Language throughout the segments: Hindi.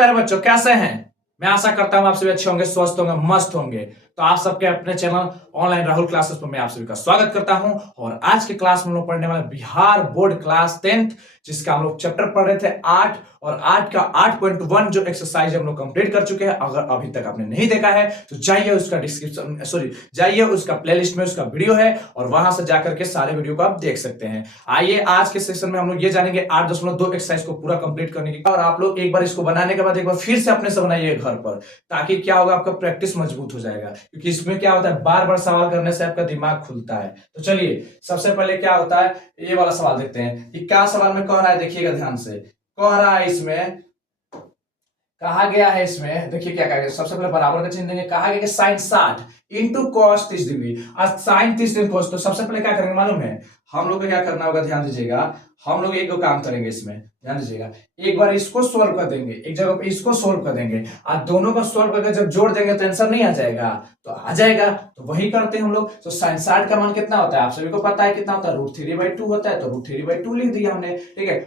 प्यारे बच्चों, कैसे हैं? मैं आशा करता हूं आप सभी अच्छे होंगे, स्वस्थ होंगे, मस्त होंगे। तो आप सबके अपने चैनल ऑनलाइन राहुल क्लासेस पर मैं आप सभी का स्वागत करता हूं। और आज के क्लास में हम लोग पढ़ने वाले बिहार बोर्ड क्लास 10th, जिसका हम लोग चैप्टर पढ़ रहे थे 8 और 8 का 8.1 जो एक्सरसाइज हम लोग कंप्लीट कर चुके हैं। अगर अभी तक आपने नहीं देखा है तो जाइए उसका डिस्क्रिप्शन जाइए उसका प्लेलिस्ट में उसका वीडियो है और वहां से जाकर के सारे वीडियो को आप देख सकते हैं। आइए आज के सेशन में हम लोग ये जानेंगे 8.2 एक्सरसाइज को पूरा कंप्लीट करने की। और आप लोग एक बार इसको बनाने के बाद एक बार फिर से अपने से बनाइए घर पर, ताकि क्या होगा, आपका प्रैक्टिस मजबूत हो जाएगा। क्योंकि इसमें क्या होता है, बार बार सवाल करने से आपका दिमाग खुलता है। तो चलिए सबसे पहले क्या होता है, ये वाला सवाल देखते हैं कि क्या सवाल में कह रहा है। देखिएगा ध्यान से, कह रहा है इसमें कहा गया है, इसमें देखिए क्या कहा गया। सबसे पहले बराबर का चिन्ह देंगे। कहा गया कि साइन 60 इंटू कॉस 30 डिग्री। आज साइन 30 डिग्री कॉस, तो सबसे पहले क्या करेंगे मालूम है हम लोग को? क्या करना होगा, ध्यान दीजिएगा। हम लोग एक दो काम करेंगे इसमें, ध्यान दीजिएगा। एक बार इसको सोल्व कर देंगे, एक जगह पे इसको सोल्व कर देंगे और दोनों को सोल्व करके जब जोड़ देंगे तो आंसर नहीं आ जाएगा? तो आ जाएगा। तो वही करते हैं हम लोग। तो साइन 60 का मान कितना होता है, आप सभी को पता है कितना होता है, √3/2 होता है। तो √3/2 लिख दिया हमने, ठीक है।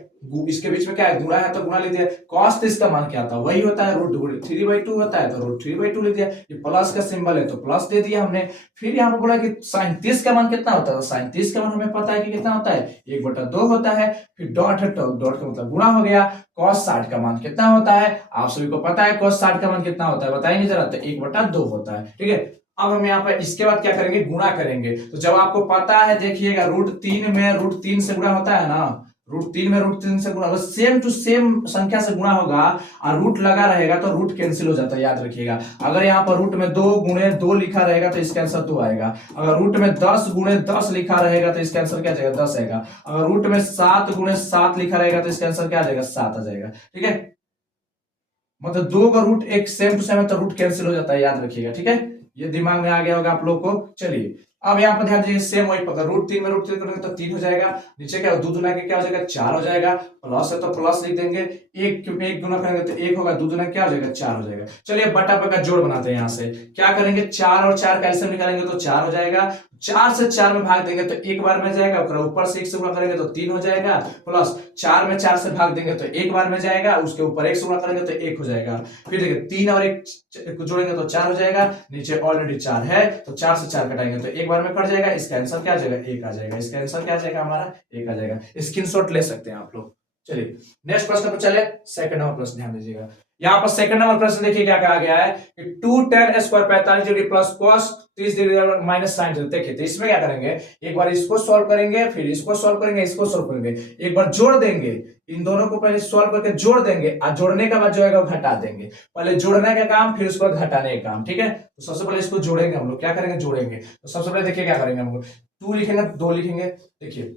इसके बीच में क्या है, गुणा है तो गुणा लिख दिया। cos 30 का मान क्या होता है, वही होता है √3/2 होता है, तो √3/2 लिख दिया। ये प्लस का सिंबल है तो प्लस दे दिया हमने। फिर यहाँ पर बोला कि साइन 30 का मान कितना होता है, तो साइन 30 का मान हमें पता है कि कितना होता है, 1/2 होता है। फिर डॉट है तो डॉट का मतलब गुणा हो गया। cos 60 का मान कितना होता है, आप सभी को पता है cos 60 का मान कितना होता है, बताइए नहीं जरा। तो 1/2 होता है, ठीक है। अब हम यहाँ पर इसके बाद क्या करेंगे, गुणा करेंगे। तो जब आपको पता है, देखिएगा √3 में √3 से गुणा होता है ना, √3 में √3 से गुणा, सेम टू सेम संख्या से गुणा होगा और रूट लगा रहेगा तो रूट कैंसिल हो जाता है, याद रखिएगा। अगर यहाँ पर रूट में 2 गुणे 2 लिखा रहेगा तो इसका आंसर 2 आएगा। अगर रूट में 10 गुणे 10 लिखा रहेगा तो इसका आंसर क्या जाएगा, 10 आएगा। अगर रूट में 7 गुणे 7 लिखा रहेगा तो इसका आंसर क्या आ जाएगा, 7 आ जाएगा, ठीक है। मतलब 2 का रूट एक सेम टू सेम है तो रूट कैंसिल हो जाता है, याद रखिएगा, ठीक है। ये दिमाग में आ गया होगा आप लोग को। चलिए अब यहाँ पर ध्यान दीजिए, सेम वही पकड़, √3 में √3 करेंगे तो 3 हो जाएगा। नीचे क्या, 2 गुना के क्या हो जाएगा, 4 हो जाएगा। प्लस है तो प्लस लिख देंगे। एक गुना करेंगे तो 1 होगा, 2 गुना क्या हो जाएगा, 4 हो जाएगा। चलिए बटा पर का जोड़ बनाते हैं। यहाँ से क्या करेंगे, 4 और 4 का एलसीएम निकालेंगे तो 4 हो जाएगा। 4 से 4 में भाग देंगे तो एक बार में जाएगा, ऊपर से 1 से गुणा करेंगे तो 3 हो जाएगा। प्लस 4 में 4 से भाग देंगे तो एक बार में जाएगा, उसके ऊपर 1 से गुणा करेंगे तो 1 हो जाएगा। फिर देखिए 3 और 1 को जोड़ेंगे तो 4 हो जाएगा। नीचे ऑलरेडी 4 है तो 4 से 4 घटाएंगे तो एक बार में कट जाएगा। इसका आंसर क्या आ जाएगा, 1 आ जाएगा। इसका आंसर क्या आ जाएगा हमारा, 1 आ जाएगा। स्क्रीनशॉट ले सकते हैं आप लोग। चलिए नेक्स्ट प्रश्न पर चले। सेकंड नंबर प्रश्न ध्यान दीजिएगा। यहाँ पर सेकंड नंबर प्रश्न देखिए क्या कहा गया है कि 2 tan square 45 degree plus cos 30 degree minus sine. देखिए तो इसमें क्या करेंगे, एक बार इसको सॉल्व करेंगे, फिर इसको सॉल्व करेंगे, इसको सॉल्व करेंगे, एक बार जोड़ देंगे। इन दोनों को पहले सॉल्व करके जोड़ देंगे और जोड़ने के बाद जो है वो घटा देंगे। पहले जोड़ने का काम, फिर उसको घटाने का काम, ठीक है। तो सबसे पहले इसको जोड़ेंगे हम लोग, क्या करेंगे, जोड़ेंगे। तो सबसे पहले देखिए क्या करेंगे हम लोग, 2 लिखेंगे, 2 लिखेंगे। देखिए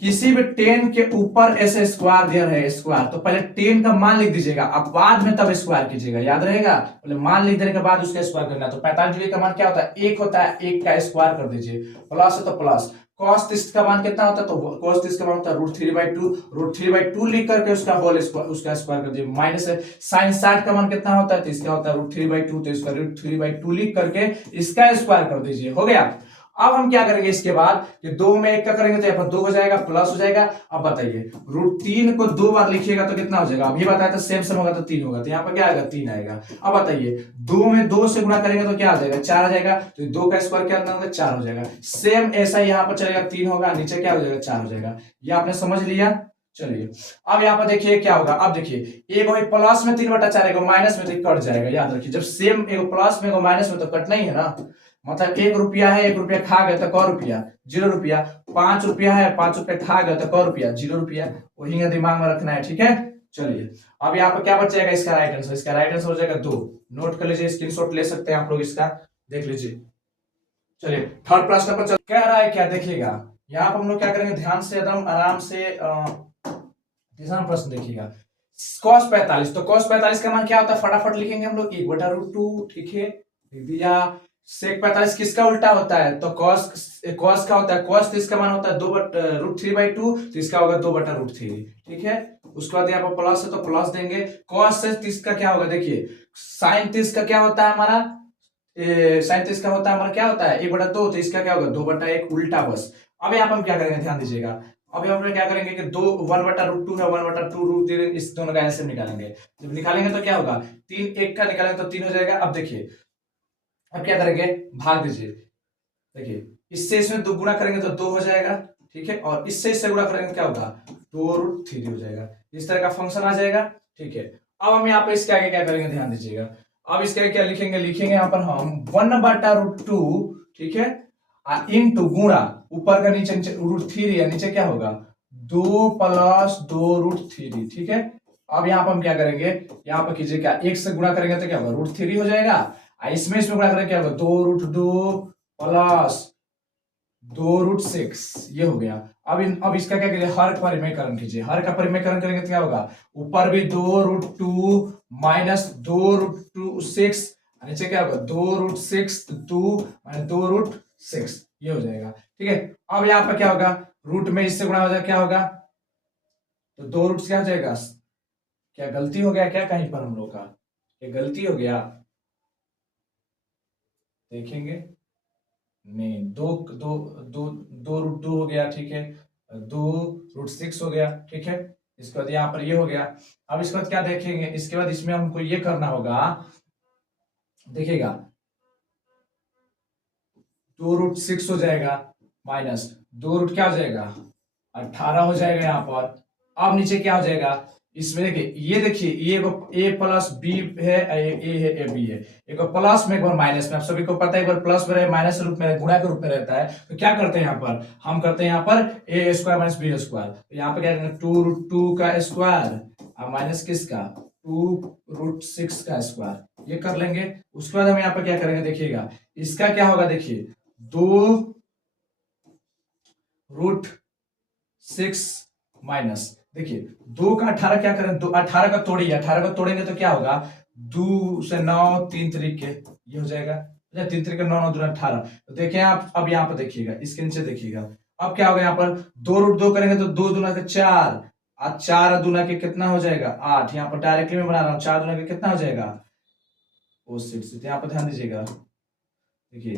किसी भी 10 के ऊपर ऐसे स्क्वायर दिया है स्क्वायर, तो पहले 10 का मान लिख दीजिएगा, अब बाद में तब स्क्वायर कीजिएगा, याद रहेगा। पहले मान लिख देने के बाद उसका स्क्वायर करना है। तो 45 डिग्री का मान क्या होता है, 1 होता है, 1 का स्क्वायर कर दीजिए। प्लस है तो प्लस। cos 30 का मान कितना होता है, तो cos 30 का मान होता है √3/2। √3/2 लिख करके उसका होल स्क्वायर, उसका स्क्वायर कर दीजिए। माइनस है साइन 60 का मान कितना होता है, तो इसका होता है √3/2, तो इसका √3/2 लिख करके इसका स्क्वायर कर दीजिए, हो गया। अब हम क्या करेंगे इसके बाद कि 2 में 1 का करेंगे तो यहाँ पर 2 हो जाएगा, प्लस हो जाएगा। अब बताइए √3 को 2 बार लिखिएगा तो कितना हो जाएगा, अभी बताया था सेम सेम होगा तो 3 होगा, तो यहाँ पर क्या आएगा, 3 आएगा। अब बताइए 2 में 2 से गुणा करेंगे तो क्या आ जाएगा, 4 आ जाएगा। तो 2 का स्क्वायर क्या होगा, 4 हो जाएगा। सेम ऐसा यहाँ पर चलेगा, 3 होगा, नीचे क्या हो जाएगा, 4 हो जाएगा। ये आपने समझ लिया। चलिए अब यहाँ पर देखिए क्या होगा। अब देखिए एक प्लस में 3/4, एक माइनस में तो कट जाएगा, याद रखिए। जब सेम एक प्लस में एक माइनस में तो कटना ही है ना। मतलब 1 रुपया है, 1 रुपया खा गए तो क रुपया, 0 रुपया। 5 रुपया है, 5 रुपया खा गए तो क रुपया, 0 रुपया। वही दिमाग में रखना है, ठीक है। चलिए अब यहाँ पर क्या बच जाएगा, इसका राइट आंसर। इसका राइट आंसर हो जाएगा 2। नोट कर लीजिए, स्क्रीनशॉट ले सकते हैं आप लोग, इसका देख लीजिए। चलिए थर्ड प्रश्न पर कह रहा है क्या, देखिएगा यहाँ पर हम लोग क्या करेंगे, ध्यान से एकदम आराम से तीसरा प्रश्न देखिएगा। cos 45, तो cos 45 का मान क्या होता है, फटाफट लिखेंगे हम लोग, 1/√2, ठीक है, लिख दिया। sec 45 किसका उल्टा होता है, तो cos का होता है, cos 30 का मान होता है √3/2, तो इसका होगा 2/√3, ठीक है। उसके बाद यहाँ पर प्लस है तो प्लस देंगे। cos से 30 का क्या होगा, देखिए sin 30 का क्या होता है हमारा, sin 30 का होता है हमारा क्या होता है, 1/2, तो इसका क्या होगा 2/1 उल्टा बस। अब यहाँ पर हम क्या करेंगे, ध्यान दीजिएगा। अभी हम लोग क्या करेंगे कि 1/√2 है, 1/2√3 इस दोनों का एलसीएम निकालेंगे। जब निकालेंगे तो क्या होगा, 3 1 का निकालेंगे तो 3 हो जाएगा। अब देखिए, अब क्या करेंगे, भाग दीजिए। देखिए, इससे इसमें 2 गुणा करेंगे तो 2 हो जाएगा, ठीक है, और इससे इससे गुणा करेंगे क्या होगा, 2√3 हो जाएगा। इस तरह का फंक्शन आ जाएगा, ठीक है। अब हम यहाँ पे इसके आगे क्या करेंगे, ध्यान दीजिएगा। अब इसके आगे क्या लिखेंगे, लिखेंगे यहाँ पर हम 1/√2, ठीक है, इनटू गुणा, ऊपर का नीचे नीचे √3 है, नीचे क्या होगा 2 + 2√3, ठीक है। अब यहाँ पर हम क्या करेंगे, यहाँ पर कीजिए क्या, 1 से गुणा करेंगे तो क्या होगा √3 हो जाएगा, इसमें गुणा करेंगे क्या होगा 2√2 प्लस 2√6, ये हो गया। अब इसका क्या कीजिए, हर का परिमेयकरण कीजिए। हर का परिमेयकरण करेंगे तो क्या होगा, ऊपर भी 2√2 माइनस 2√6, नीचे क्या होगा 2√6 2 माइनस 2√6, ये हो जाएगा, ठीक है। अब यहाँ पर क्या होगा, रूट में इससे गुणा हो जाएगा, क्या होगा, तो 2 रूट क्या हो जाएगा, क्या गलती हो गया क्या कहीं पर हम लोग का, क्या गलती हो गया, देखेंगे। नहीं, 2√2 हो गया, ठीक है, 2√6 हो गया, ठीक है। इसके बाद यहाँ पर ये हो गया। अब इसके बाद क्या देखेंगे, इसके बाद इसमें हमको ये करना होगा, देखिएगा 2√6 हो जाएगा माइनस 2 रूट क्या हो जाएगा 18 हो जाएगा यहाँ पर। अब नीचे क्या हो जाएगा, इसमें देखिए, ये देखिए, ये a प्लस बी है, ए है, ए बी है, एक बार प्लस में एक बार माइनस में। आप सभी को पता है, एक बार प्लस में रहे, माइनस रूप में, गुणा के रूप में रहता है। तो क्या करते हैं यहाँ पर, हम करते हैं यहाँ पर ए स्क्वायर माइनस बी स्क्वायर। तो यहाँ पर क्या करेंगे, 2√2 का स्क्वायर और माइनस किसका 2√6 का स्क्वायर, ये कर लेंगे। उसके बाद हम यहाँ पर क्या करेंगे, देखिएगा इसका क्या होगा, देखिए 2√6 माइनस, देखिए 2 का 18 क्या करें, 18 का तोड़िए, 18 का तोड़ेंगे तो क्या होगा 2 से 9 3 तरीके, ये हो जाएगा 3 तरीके 9 9 दूना 18। तो देखिए आप, अब यहाँ पर देखिएगा, इसके नीचे देखिएगा, अब क्या होगा, यहाँ पर 2√2 करेंगे तो 2 दूना के 4 और 4 दूना के कितना हो जाएगा 8। यहाँ पर डायरेक्टली मैं बना रहा हूँ, 4 दूना के कितना हो जाएगा, ओ 6। यहाँ पर ध्यान दीजिएगा, देखिए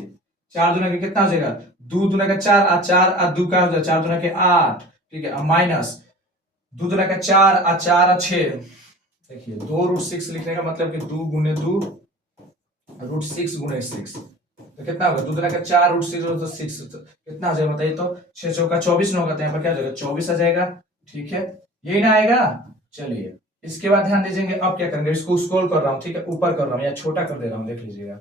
4 दूना के कितना हो जाएगा, 2 दूना का 4 और 4 और 2 का हो जाएगा 4 दूना के 8, ठीक है, माइनस 2 दूना का 4 और 4 और 6। देखिए 2√6 लिखने का मतलब कि 2 गुने 2 √6 गुने 6, तो कितना होगा, 2 दूना का 4 √6 तो 6, तो कितना हो जाएगा बताइए, तो 6 चौका 24 न होगा, तो यहाँ पर क्या हो जाएगा 24 आ जाएगा, ठीक है, यही ना आएगा। चलिए इसके बाद ध्यान दीजिएंगे, अब क्या करेंगे, इसको स्क्रॉल कर रहा हूँ, ठीक है, ऊपर कर रहा हूँ या छोटा कर दे रहा हूँ, देख लीजिएगा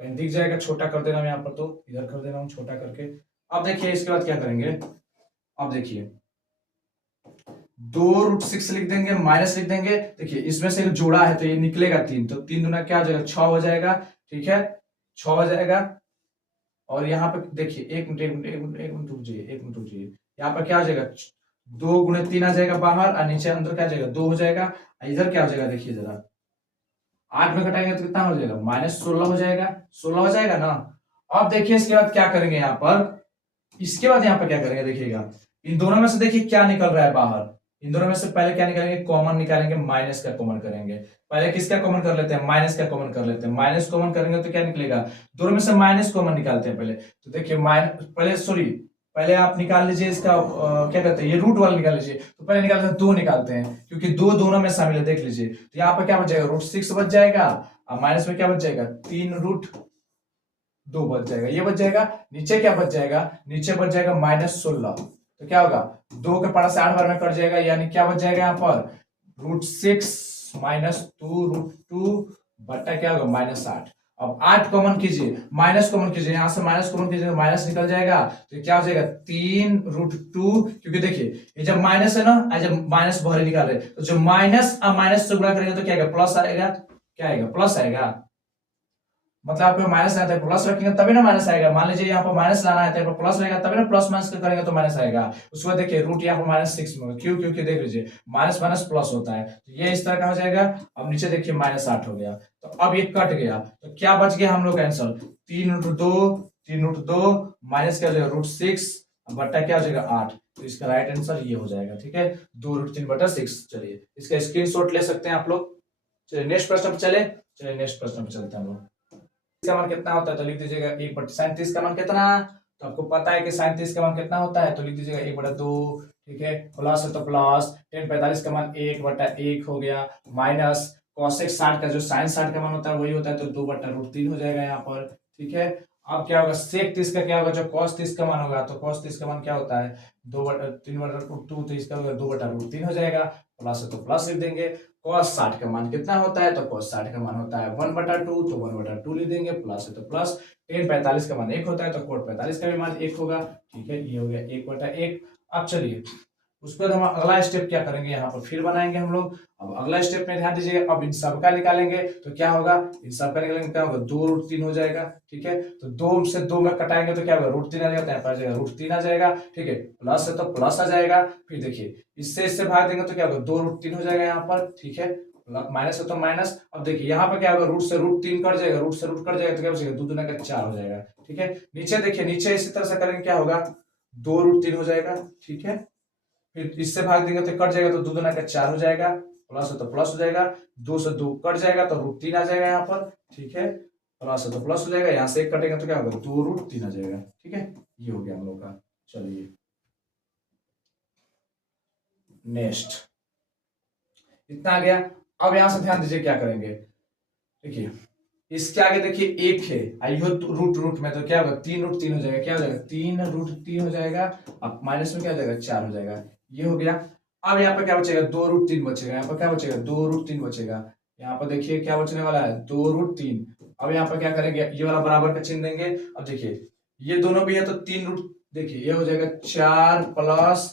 कहीं दिख जाएगा, छोटा कर दे रहा हूँ यहाँ पर, तो इधर कर दे रहा हूँ छोटा करके। अब देखिए इसके बाद क्या करेंगे, अब देखिए 2√6 लिख देंगे, माइनस लिख देंगे। देखिए इसमें से जोड़ा है तो ये निकलेगा 3, तो 3 दूना क्या हो जाएगा 6 हो जाएगा, ठीक है, 6 हो जाएगा। और यहाँ पे देखिए, एक मिनट एक मिनट एक मिनट एक मिनट रुकिए, एक मिनट रुकिए, यहाँ पर क्या हो जाएगा 2 गुणे 3 आ जाएगा बाहर, और नीचे अंदर क्या हो जाएगा 2 हो जाएगा। इधर क्या हो जाएगा, देखिए जरा 8 में घटाएंगे तो कितना हो जाएगा -16 हो जाएगा, 16 हो जाएगा ना। अब देखिए इसके बाद क्या करेंगे यहाँ पर, इसके बाद यहाँ पर क्या करेंगे, देखिएगा इन दोनों में से देखिए क्या निकल रहा है बाहर, इन दोनों में से पहले क्या निकालेंगे, कॉमन निकालेंगे, माइनस का कॉमन करेंगे। पहले किसका कॉमन कर लेते हैं, माइनस का कॉमन कर लेते हैं। माइनस कॉमन करेंगे तो क्या निकलेगा, दोनों में से माइनस कॉमन निकालते हैं पहले। तो देखिए माइनस पहले, सॉरी पहले आप निकाल लीजिए इसका, क्या कहते हैं, ये रूट वाला निकाल लीजिए। तो पहले निकालते हैं 2 निकालते हैं, क्योंकि 2 दोनों में शामिल है, देख लीजिए। तो यहाँ पर क्या बच जाएगा, √6 बच जाएगा, और माइनस में क्या बच जाएगा 3√2 बच जाएगा, ये बच जाएगा। नीचे क्या बच जाएगा, नीचे बच जाएगा -16। तो क्या होगा, 2 के पारा से 8 बार में कट जाएगा, यानी क्या बच जाएगा यहाँ पर √6 माइनस 2√2 बट्टा क्या होगा -8। अब 8 कॉमन कीजिए, माइनस कॉमन कीजिए, यहां से माइनस कॉमन कीजिए तो माइनस निकल जाएगा। तो क्या हो जाएगा 3√2, क्योंकि देखिए ये जब माइनस है ना, जब माइनस बाहर निकाल रहे, तो जो माइनस और माइनस से गुणा करेंगे तो क्या आएगा, प्लस आएगा, क्या आएगा, प्लस आएगा। मतलब आपको माइनस लाना है प्लस रखेंगे तभी ना माइनस आएगा। मान लीजिए यहाँ पर माइनस लाना है तो प्लस रहेगा, तभी ना प्लस माइनस करेंगे तो माइनस आएगा। उसके बाद देखिए रूट यहाँ पर -6 में, क्यों, क्योंकि देख लीजिए माइनस माइनस प्लस होता है, तो ये इस तरह का हो जाएगा। अब नीचे देखिए -8 हो गया, तो अब ये कट गया, तो क्या बच गया हम लोग का आंसर 3√2 माइनस क्या हो जाएगा √6 बट्टा क्या हो जाएगा 8। तो इसका राइट आंसर ये हो जाएगा, ठीक है, 2√3/6। चलिए इसका स्क्रीनशॉट ले सकते हैं आप लोग। चलिए नेक्स्ट प्रश्न पे चले, चलिए नेक्स्ट प्रश्न पे चलते हैं हम लोग। का मान कितना होता है, तो लिख दीजिएगा 1/37 का मान कितना। तो आपको पता है कि 37 का मान कितना होता है, तो लिख दीजिएगा 1/2, ठीक है, प्लस है तो प्लस टेन 45 का मान 1/1 हो गया, माइनस कॉसेक 60 का जो साइन 60 का मान होता है वही होता है, तो 2/√3 हो जाएगा यहाँ पर। ठीक है, अब क्या होगा सेक 30 का क्या होगा, जो कॉस 30 का मान होगा, तो कॉस 30 का मान क्या होता है 2/3/2, तो इसका होगा 2/√3 हो जाएगा, प्लस है तो प्लस लिख देंगे। कॉस 60 का मान कितना होता है, तो कॉस 60 का मान होता है 1/2, तो 1/2 लिख देंगे, प्लस है तो प्लस। टेन 45 का मान 1 होता है, तो कोट 45 का भी मान 1 होगा। ठीक है, ये हो गया 1/1। अब चलिए उसके बाद हम अगला स्टेप क्या करेंगे, यहाँ पर फिर बनाएंगे हम लोग। अब अगला स्टेप में ध्यान दीजिएगा, अब इन सब का निकालेंगे तो क्या होगा, इन सब का निकालेंगे क्या होगा 2√3 हो जाएगा। ठीक है, तो 2 से 2 में कटाएंगे तो क्या होगा √3 आ जाएगा, तो यहाँ पर आ जाएगा √3 आ जाएगा। ठीक है, प्लस है तो प्लस आ जाएगा, फिर देखिए इससे भाग देंगे तो क्या होगा 2√3 हो जाएगा यहाँ पर। ठीक है, माइनस है तो माइनस। अब देखिए यहाँ पर क्या होगा, रूट से √3 कट जाएगा, रूट से रूट कट जाएगा तो क्या बचेगा 2 दूना का 4 हो जाएगा। ठीक है, नीचे देखिए, नीचे इसी तरह से करेंगे क्या होगा 2√3 हो जाएगा। ठीक है, फिर इससे भाग देंगे तो कट जाएगा, तो 2 दूना का 4 हो जाएगा, प्लस है तो प्लस हो जाएगा, 2 से 2 कट जाएगा तो √3 आ जाएगा यहाँ पर। ठीक है, प्लस है तो प्लस हो जाएगा, यहाँ से 1 कटेगा तो क्या होगा 2√3 आ जाएगा। ठीक है, ये हो गया हम लोग का। चलिए नेक्स्ट, इतना आ गया। अब यहां से ध्यान दीजिए क्या करेंगे, देखिए इसके आगे देखिए 1 है, आइयो रूट रूट में तो क्या होगा 3√3 हो जाएगा, क्या हो जाएगा 3√3 हो जाएगा। अब माइनस में क्या हो जाएगा 4 हो जाएगा, ये हो गया। अब यहाँ पर क्या बचेगा 2√3 बचेगा, यहाँ पर क्या बचेगा 2√3 बचेगा। यहाँ पर देखिए क्या बचने वाला है 2√3। अब यहाँ पर क्या करेंगे, ये वाला बराबर का चिन्ह देंगे। अब देखिए ये दोनों भी है तो 3 रूट, देखिए ये हो जाएगा 4 प्लस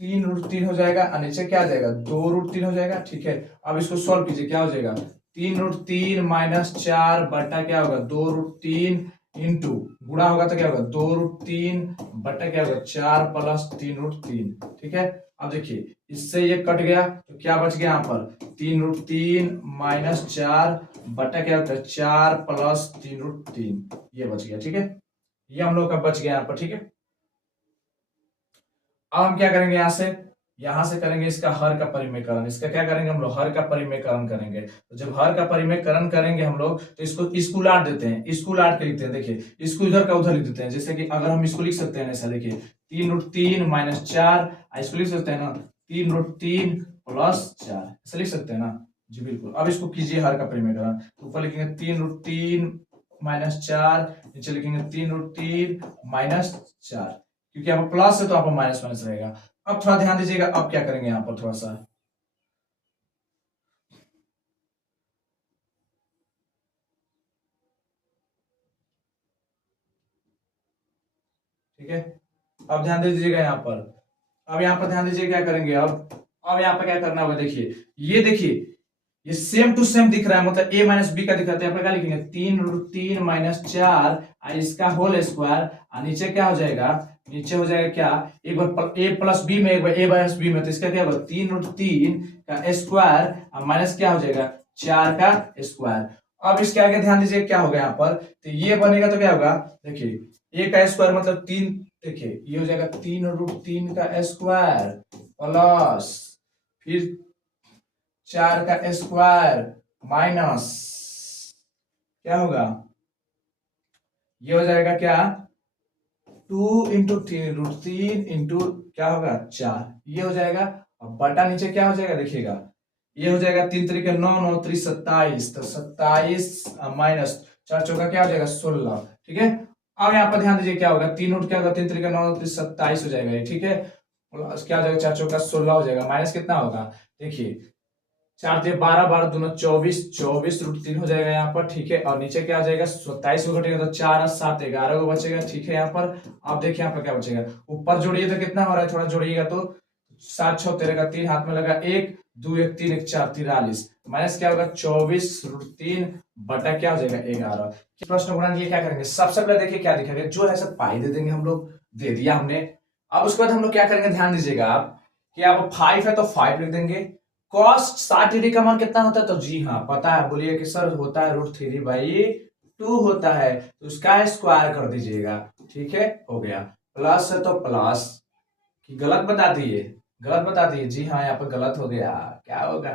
3√3 हो जाएगा, और नीचे क्या आ जाएगा 2√3 हो जाएगा। ठीक है, अब इसको सॉल्व कीजिए, क्या हो जाएगा 3√3 माइनस 4 बटा क्या होगा 2√3 इंटू गुणा होगा तो क्या होगा 2√3 बटा क्या होगा 4 प्लस 3√3। ठीक है, अब देखिए इससे ये कट गया तो क्या बच गया यहाँ पर 3√3 माइनस 4 बटा क्या होता है 4 प्लस 3√3, ये बच गया। ठीक है, ये हम लोग का बच गया यहाँ पर। ठीक है, अब हम क्या करेंगे, यहां से करेंगे इसका हर का परिमेयकरण। इसका क्या करेंगे हम लोग, हर का परिमेयकरण करेंगे। तो जब हर का परिमेयकरण करेंगे हम लोग तो इसको स्कूल आर्ट देते हैं, स्कूल आर्ट के लिखते हैं। देखिए इसको इधर का उधर लिख देते हैं, जैसे कि अगर हम इसको लिख सकते हैं ऐसा, देखिए 3√3 माइनस 4, इसको लिख सकते हैं ना 3√3 प्लस 4, ऐसा लिख सकते हैं ना जी, बिल्कुल। अब इसको कीजिए हर का परिमेयकरण, तो ऊपर लिखेंगे 3√3 माइनस 4, नीचे लिखेंगे 3√3 माइनस 4, क्योंकि यहाँ पर प्लस है तो यहाँ पर माइनस माइनस रहेगा। अब थोड़ा ध्यान दीजिएगा, अब क्या करेंगे यहाँ पर थोड़ा सा, ठीक है, अब ध्यान दे दीजिएगा यहाँ पर। अब यहाँ पर ध्यान दीजिए क्या करेंगे, अब यहाँ पर क्या करना होगा, देखिए ये देखिए ये सेम टू सेम दिख रहा है, मतलब a माइनस बी का दिख रहा है, तो यहाँ पर क्या लिखेंगे 3√3 माइनस 4 इसका होल स्क्वायर, और नीचे क्या हो जाएगा, नीचे हो जाएगा क्या, एक बार a प्लस बी में, एक बार a माइनस बी में, तो इसका क्या होगा 3√3 का स्क्वायर और माइनस क्या हो जाएगा 4 का स्क्वायर। अब इसके आगे ध्यान दीजिए क्या होगा यहाँ पर, तो ये बनेगा तो क्या होगा, देखिए a का स्क्वायर मतलब 3, देखिए ये हो जाएगा 3√3 का स्क्वायर प्लस फिर 4 का स्क्वायर माइनस क्या होगा, ये हो जाएगा क्या 2 × 3√3 इंटू क्या होगा 4, ये हो जाएगा। अब बटा नीचे क्या हो जाएगा देखिएगा, ये हो जाएगा 3×3 = 9, 9×3 = 27, तो 27 माइनस 4 × 4 क्या हो जाएगा 16। ठीक है, अब यहाँ पर ध्यान दीजिए क्या होगा 3 क्या होगा 3×3 = 9, 9×3 = 27 हो जाएगा ये। ठीक है, प्लस क्या हो जाएगा 4 × 4 = 16 हो जाएगा, माइनस कितना होगा, देखिए 4×3 = 12, 12 दूना 24, 24√3 हो जाएगा यहाँ पर। ठीक है, और नीचे क्या आ जाएगा 27 को घटेगा तो 4 और 7 11 को बचेगा। ठीक है, यहाँ पर अब देखिए यहाँ पर क्या बचेगा, ऊपर जोड़िए तो कितना हो रहा है, थोड़ा जोड़िएगा तो 7 6 13 का 3 हाथ में लगा 1 2 1 3 1 4 43 माइनस क्या होगा 24√3 बटा क्या हो जाएगा 11। प्रश्न गुणन ये क्या करेंगे, सबसे पहले देखिए क्या दिखेगा, जो है सब पाई दे देंगे हम लोग, दे दिया हमने। अब उसके बाद हम लोग क्या करेंगे, ध्यान दीजिएगा आप कि आप 5 है तो 5 लिख देंगे। कॉस 60 का मान कितना होता है, तो जी हाँ पता है, बोलिए कि सर होता है √3/2 होता है, तो उसका स्क्वायर कर दीजिएगा। ठीक है, हो गया। प्लस है तो प्लस, कि गलत बता दिए, गलत बता दिए, जी हाँ यहाँ पर गलत हो गया, क्या होगा,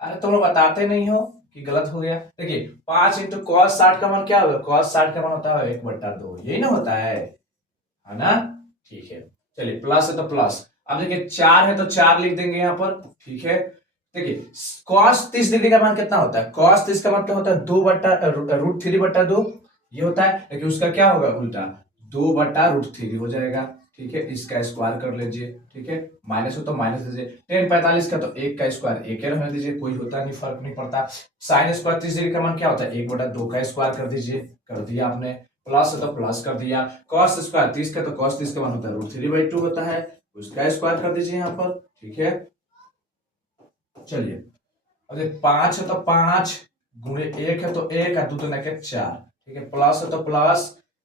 अरे तुम लोग बताते नहीं हो कि गलत हो गया। देखिए 5 इंटू cos 60 का मान क्या होगा, cos 60 का मान होता है 1/2, यही ना होता है ना। ठीक है, चलिए प्लस है तो प्लस। अब देखिए 4 है तो 4 लिख देंगे यहाँ पर, ठीक है। देखिए cos 30 डिग्री का मान कितना होता है, cos 30 का मतलब होता है 2/√3/2 ये होता है, लेकिन उसका क्या होगा उल्टा, 2/√3 हो जाएगा, ठीक है। इसका स्क्वायर कर लीजिए, ठीक है, माइनस हो तो माइनस दीजिए, टेन 45 का तो 1 का स्क्वायर 1 रहने दीजिए, कोई होता नहीं, फर्क नहीं पड़ता। साइन स्क्वायर 30 डिग्री का मान क्या होता है, 1/2 का स्क्वायर कर दीजिए, कर दिया आपने। प्लस है तो प्लस कर दिया, कॉस स्क्वायर 30 का तो कॉस 30 का मान होता है √3/2 होता है, उसका स्क्वायर कर दीजिए यहाँ पर, ठीक है। चलिए अब 5 है तो 5 गुणे 1 है तो 1 और 2 तो ना 4, ठीक है। प्लस है तो प्लस,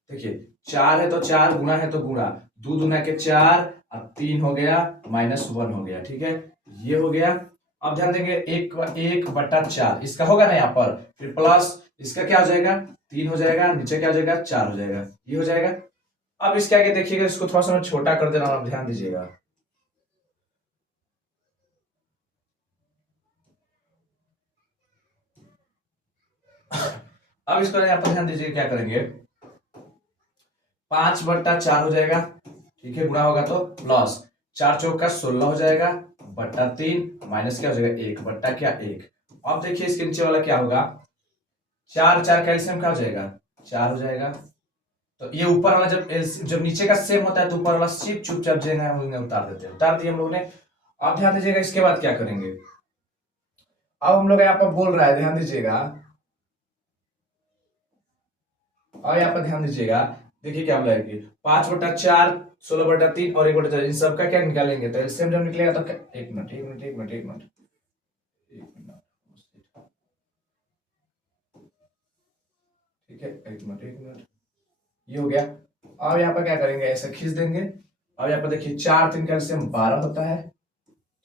देखिए 4 है तो 4, गुणा है तो गुणा, 2 दूना के 4 और 3 हो गया, -1 हो गया, ठीक है, ये हो गया। अब ध्यान देंगे 1/4 इसका होगा ना यहाँ पर, फिर प्लस इसका क्या हो जाएगा 3 हो जाएगा, नीचे क्या हो जाएगा 4 हो जाएगा, ये हो जाएगा। अब इसके आगे देखिएगा, इसको थोड़ा सा मैं छोटा कर दे रहा हूँ, ध्यान दीजिएगा। अब इसको यहाँ पर ध्यान दीजिए, क्या करेंगे, 5/4 हो जाएगा, ठीक है, गुणा होगा तो प्लस 4 चौका 16 हो जाएगा, /3 माइनस क्या हो जाएगा 1/1। अब देखिए इसके नीचे वाला क्या होगा, 4 4 कैल्शियम क्या हो जाएगा 4 हो जाएगा। तो ये ऊपर वाला जब जब नीचे का सेम होता है तो ऊपर वाला सिर्फ चुपचाप जो है उतार देते हैं, उतार दिए हम लोग ने। अब ध्यान दीजिएगा इसके बाद क्या करेंगे, अब हम लोग यहाँ पर बोल रहा है, ध्यान दीजिएगा, और यहाँ पर ध्यान दीजिएगा, देखिए क्या बोला है कि 5/4 16/3 और 1/4 इन सबका क्या निकालेंगे, तो एलसीएम जब निकलेगा तो एक मिनट एक मिनट एक मिनट एक मिनट एक मिनट, ठीक है, एक मिनट एक मिनट, ये हो गया। अब यहाँ पर क्या करेंगे, ऐसे खींच देंगे। अब यहाँ पर देखिए 4 3 का एलसीएम 12 होता है,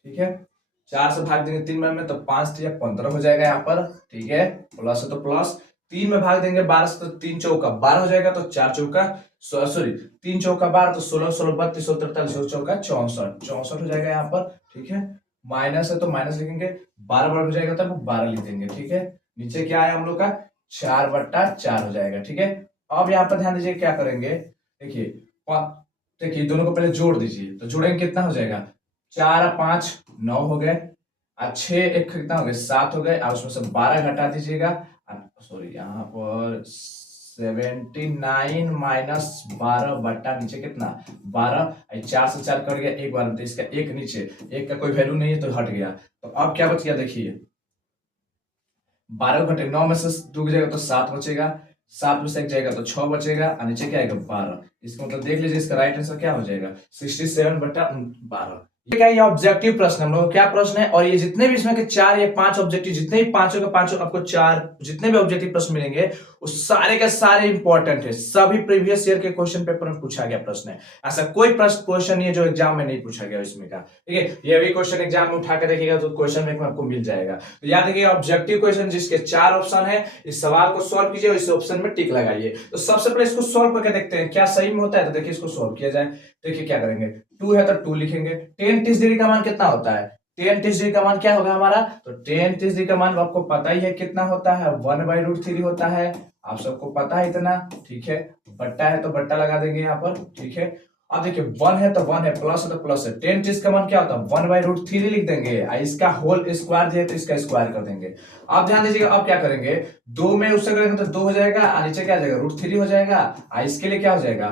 ठीक है, 4 से भाग देंगे 3 बार में तो 5 3 15 हो जाएगा यहाँ पर, ठीक है। प्लस है तो प्लस, 3 में भाग देंगे 12 से तो 3 चौका 12 हो जाएगा, तो 4 चौका सॉरी 3 चौका 12 तो 16 16 32 43 चौका 64 64 हो जाएगा यहाँ पर, ठीक है। माइनस है तो माइनस लिखेंगे, 12 बार हो जाएगा तब 12 लिख देंगे, ठीक है। नीचे क्या है हम लोग का 4/4 हो जाएगा, ठीक है। अब यहाँ पर ध्यान दीजिए क्या करेंगे, देखिए देखिए दोनों को पहले जोड़ दीजिए, तो जोड़ेंगे कितना हो जाएगा, 4 और 5 9 हो गए, और 6 एक कितना हो गए 7 हो गए, और उसमें से 12 घटा दीजिएगा, सॉरी यहाँ पर 79 माइनस 12 बट्टा नीचे कितना 12, 4 से 4 कट गया एक बार में, तो इसका एक नीचे एक का कोई वैल्यू नहीं है तो हट गया। तो अब क्या बच गया, देखिए 12 घटे 9 में से 2 जाएगा तो 7 बचेगा, 7 में से 1 जाएगा तो 6 बचेगा, और नीचे क्या आएगा 12। इसका मतलब देख लीजिए इसका राइट आंसर क्या हो जाएगा 67/12। ये क्या, ये ऑब्जेक्टिव प्रश्न हम लोग क्या प्रश्न है, और ये जितने भी इसमें के 4 या 5 ऑब्जेक्टिव, जितने भी पांचों के पांचों आपको 4 जितने भी ऑब्जेक्टिव प्रश्न मिलेंगे वो सारे के सारे इंपॉर्टेंट है, सभी प्रीवियस ईयर के क्वेश्चन पेपर में पूछा गया प्रश्न है। ऐसा कोई प्रश्न क्वेश्चन नहीं है जो एग्जाम में नहीं पूछा गया इसमें का, ठीक है। ये भी क्वेश्चन एग्जाम में उठा के देखिएगा तो क्वेश्चन में आपको मिल जाएगा। तो याद रखिए ऑब्जेक्टिव क्वेश्चन जिसके 4 ऑप्शन है, इस सवाल को सॉल्व कीजिए और इस ऑप्शन में टिक लगाइए। तो सबसे पहले इसको सॉल्व करके देखते हैं क्या सही में होता है, तो देखिए इसको सॉल्व किया जाए। देखिए क्या करेंगे, 2 है तो 2 लिखेंगे, 10 30 का मान कितना होता है, 10 30 का मान क्या होगा हमारा, तो 10 30 का मान आपको पता ही है कितना होता है, 1/√3 होता है, आप सबको पता है इतना, ठीक है। बट्टा है तो बट्टा लगा देंगे यहाँ पर, ठीक है। अब देखिए 1 है तो 1 है, प्लस है तो प्लस है, 10 30 का मान क्या होता है 1/√3 लिख देंगे, इसका होल स्क्वायर दिया तो इसका स्क्वायर कर देंगे। अब ध्यान दीजिएगा, अब क्या करेंगे, 2 में उससे करेंगे तो 2 हो जाएगा, और नीचे क्या आ जाएगा √3 हो जाएगा, इसके लिए क्या हो जाएगा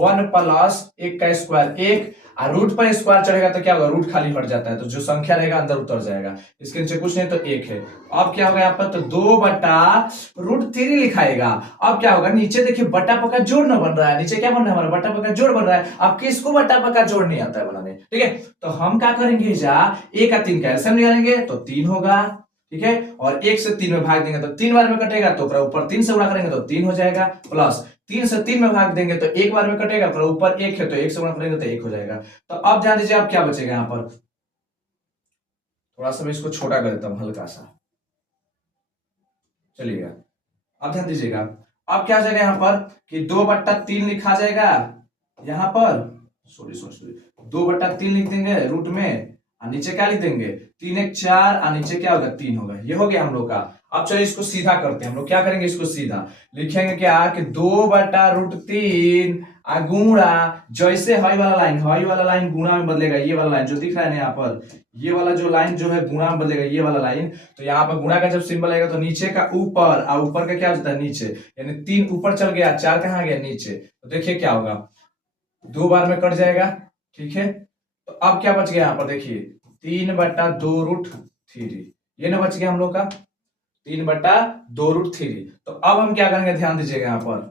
1 प्लस 1 का स्क्वायर 1, और रूट पर स्क्वायर चढ़ेगा तो क्या होगा रूट खाली हट जाता है, तो जो संख्या रहेगा अंदर उतर जाएगा, इसके नीचे कुछ नहीं तो 1 है। अब क्या होगा यहाँ पर, तो 2/√3 लिखाएगा। अब क्या होगा, नीचे देखिए बट्टा पक्का जोड़ ना बन रहा है, नीचे क्या बन रहा है हमारा बट्टा पक्का जोड़ बन रहा है। अब किसको बट्टा पक्का जोड़ नहीं आता है बनाने, ठीक है। तो हम क्या करेंगे, जा 1 और 3 का एलसीएम निकालेंगे तो 3 होगा, ठीक है, और 1 से 3 में भाग देंगे तो 3 बार में कटेगा, तो ऊपर 3 से गुणा करेंगे तो 3 हो जाएगा, प्लस 3 से 3 में भाग देंगे तो 1 बार में कटेगा, तो ऊपर 1 है तो 1 से गुणा करेंगे तो 1 हो जाएगा। तो अब ध्यान दीजिए अब क्या बचेगा यहाँ पर, थोड़ा सा मैं इसको छोटा कर देता हूं हल्का सा, चलिएगा। अब ध्यान दीजिएगा, अब क्या हो जाएगा यहाँ पर कि 2/3 लिखा जाएगा यहाँ पर, सॉरी सॉरी सॉरी 2/3 लिख देंगे रूट में, और नीचे क्या लिख देंगे 3 1 4, और नीचे क्या होगा 3 होगा, ये हो गया हम लोग का। अब चलिए इसको सीधा करते हैं, हम लोग क्या करेंगे, इसको सीधा लिखेंगे क्या कि 2/√3 गुणा जैसे हई वाला लाइन गुणा में बदलेगा, ये वाला लाइन जो दिख रहा है ना यहाँ पर, ये वाला जो लाइन जो है गुणा में बदलेगा, ये वाला लाइन। तो यहाँ पर गुणा का जब सिंबल आएगा तो नीचे का ऊपर और ऊपर का क्या हो जाता है नीचे, यानी 3 ऊपर चल गया, 4 कहाँ गया नीचे। तो देखिए क्या होगा, 2 बार में कट जाएगा, ठीक है। तो अब क्या बच गया यहाँ पर देखिए 3/2√3, ये ना बच गया हम लोग का 3/2√3। तो अब हम क्या करेंगे, ध्यान दीजिएगा यहाँ पर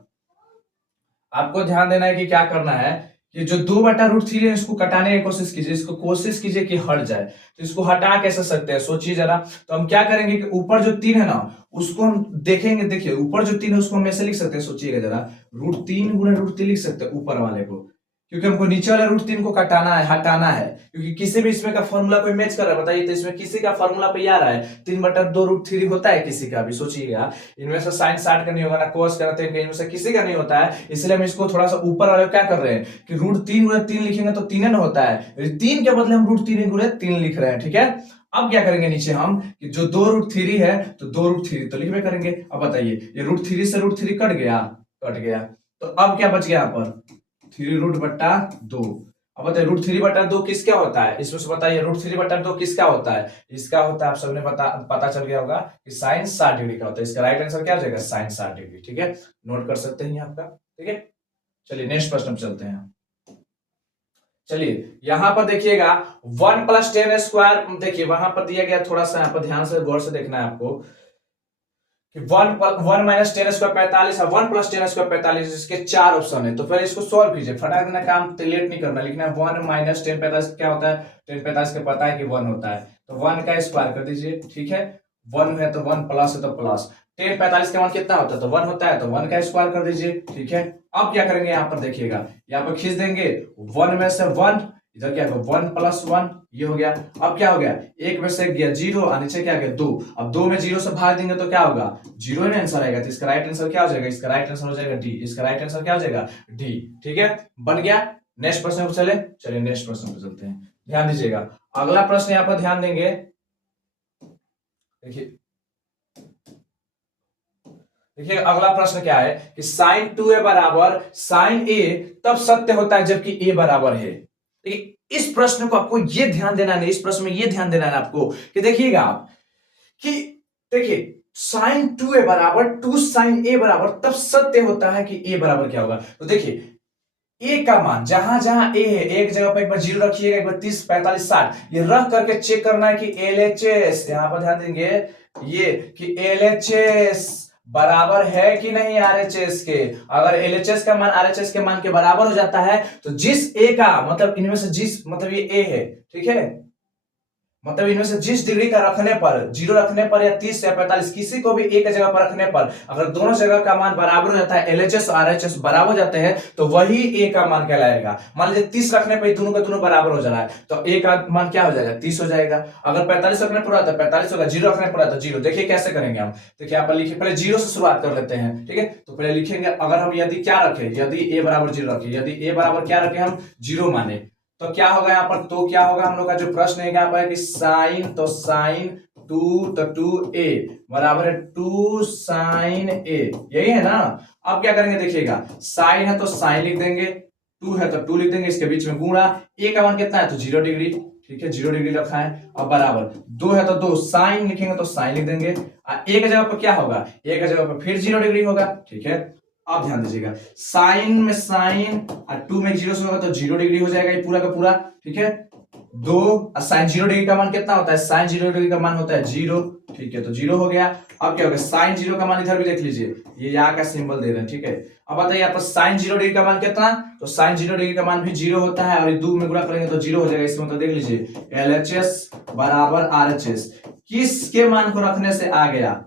आपको ध्यान देना है कि क्या करना है कि जो 2/√3 है इसको कटाने की कोशिश कीजिए, इसको कोशिश कीजिए कि हट जाए। तो इसको हटा कैसे सकते हैं सोचिए जरा। तो हम क्या करेंगे कि ऊपर जो 3 है ना उसको हम देखेंगे, देखिए ऊपर जो 3 है उसको हम ऐसे लिख सकते हैं, सोचिएगा जरा, √3 गुणे √3 लिख सकते हैं ऊपर वाले को, क्योंकि हमको नीचे वाले √3 को कटाना है, हटाना है, क्योंकि किसी भी इसमें का फॉर्मूला कोई मैच कर रहा है बताइए। तो इसमें किसी का फॉर्मूला पे आ रहा है 3/2√3 होता है किसी का भी, सोचिएगा। इनमें से साइन 60 का नहीं होगा ना कोस का, तो इनमें से किसी का नहीं होता है, इसलिए हम इसको थोड़ा सा ऊपर वाले क्या कर रहे हैं कि √3 गुणे 3 लिखेंगे तो 3 न होता है, 3 के बदले हम √3 गुणे 3 लिख रहे हैं, ठीक है। अब क्या करेंगे नीचे हम कि जो 2√3 है तो 2√3 तो लिखबे करेंगे। अब बताइए ये √3 से √3 कट गया, कट गया, तो अब क्या बच गया यहाँ पर 3√2। अब बताइए √3/2 किसका होता है, इसमें से बताइए √3/2 किसका होता है, इसका होता है, आप सबने पता चल गया होगा कि साइन 60 डिग्री का होता है। इसका राइट आंसर क्या हो जाएगा, साइन 60 डिग्री, ठीक है। नोट कर सकते हैं आपका, ठीक है। चलिए नेक्स्ट प्रश्न पे चलते हैं। चलिए यहां पर देखिएगा 1 + 10² देखिए वहां पर दिया गया, थोड़ा सा यहाँ पर ध्यान से गौर से देखना है आपको कि 1 - 10² 45 है, 1 + 10² 45, इसके 4 ऑप्शन है। तो पहले इसको सॉल्व कीजिए, फटाक देना, काम लेट नहीं करना, लिखना है 1 - 10 45 क्या होता है, 10 45 का पता है कि 1 होता है, तो 1 का स्क्वायर कर दीजिए, ठीक है। 1 है तो 1, प्लस है तो प्लस, 10 45 का मान कितना होता है तो 1 होता है, तो 1 का स्क्वायर कर दीजिए, ठीक है। अब क्या करेंगे यहाँ पर देखिएगा, यहाँ पर खींच देंगे 1 में से 1, इधर क्या होगा 1 + 1, ये हो गया। अब क्या हो गया, 1 में से गया 0 और नीचे क्या गया 2। अब 2 में 0 से भाग देंगे तो क्या होगा 0 में आंसर आएगा, तो इसका राइट आंसर क्या हो जाएगा, इसका राइट आंसर हो जाएगा डी, इसका राइट आंसर क्या हो जाएगा डी, ठीक है, बन गया। नेक्स्ट प्रश्न पे चलिए नेक्स्ट प्रश्न पे चलते हैं, ध्यान दीजिएगा। अगला प्रश्न यहाँ पर ध्यान देंगे, देखिए देखिए अगला प्रश्न क्या है कि साइन 2a बराबर साइन a तब सत्य होता है जबकि a बराबर है। देखिए इस प्रश्न को आपको ये ध्यान देना है, इस प्रश्न में ये ध्यान देना है आपको कि देखिएगा आप कि देखिए साइन 2a बराबर 2 साइन a बराबर तब सत्य होता है कि a बराबर क्या होगा। तो देखिए ए का मान जहां जहां ए है एक जगह पर एक बार 0 रखिएगा, एक बार 30 45 60 ये रख करके चेक करना है कि एलएचएस, यहां पर ध्यान देंगे ये कि एलएचएस बराबर है कि नहीं आरएचएस के। अगर एलएचएस का मान आरएचएस के मान के बराबर हो जाता है तो जिस ए का मतलब इनमें से जिस मतलब ये ए है, ठीक है, मतलब इनमें से जिस डिग्री का रखने पर 0 रखने पर या 30 या 45 किसी को भी एक जगह पर रखने पर अगर दोनों जगह का मान बराबर हो जाता है, एलएचएस और आरएचएस बराबर हो जाते हैं तो वही ए का मान कहलाएगा। मान लीजिए 30 रखने पर दोनों का दोनों बराबर हो जा रहा है तो ए का मान क्या हो जाएगा 30 हो जाएगा। अगर 45 रखने पर आता है 45 होगा, 0 रखने पर आता है 0। देखिए कैसे करेंगे हम, देखिए आप लिखिए, पहले 0 से शुरुआत कर लेते हैं, ठीक है। तो पहले लिखेंगे अगर हम यदि क्या रखें, यदि ए बराबर 0 रखें, यदि ए बराबर क्या रखें हम 0 माने तो क्या होगा यहाँ पर, तो क्या होगा हम लोग का जो प्रश्न है यहाँ पर कि साइन, तो साइन 2 तो 2a बराबर है 2 साइन a, यही है ना। अब क्या करेंगे देखिएगा, साइन है तो साइन लिख देंगे, 2 है तो 2 लिख देंगे, इसके बीच में गुणा, a का मान कितना है तो 0 डिग्री, ठीक है 0 डिग्री रखा है। अब बराबर 2 है तो 2 साइन लिखेंगे तो साइन लिख देंगे, एक जगह पर क्या होगा, एक जगह पर फिर 0 डिग्री होगा, ठीक है। अब ध्यान दीजिएगा साइन में साइन और 2 में 0 से होगा तो 0 डिग्री हो जाएगा ये पूरा का पूरा, ठीक है। 2 और साइन 0 डिग्री का मान कितना होता है, साइन 0 डिग्री का मान होता है 0, ठीक है, तो 0 हो गया। अब क्या हो गया साइन 0 का मान इधर भी देख लीजिए, ये यहाँ का सिंबल दे रहे हैं, ठीक है। अब बताइए यहाँ पर साइन 0 डिग्री का मान कितना, तो साइन 0 डिग्री का मान भी 0 होता है और ये 2 में गुणा करेंगे तो 0 हो जाएगा। इसमें तो देख लीजिए एलएचएस बराबर आरएचएस किसके मान को रखने से आ गया,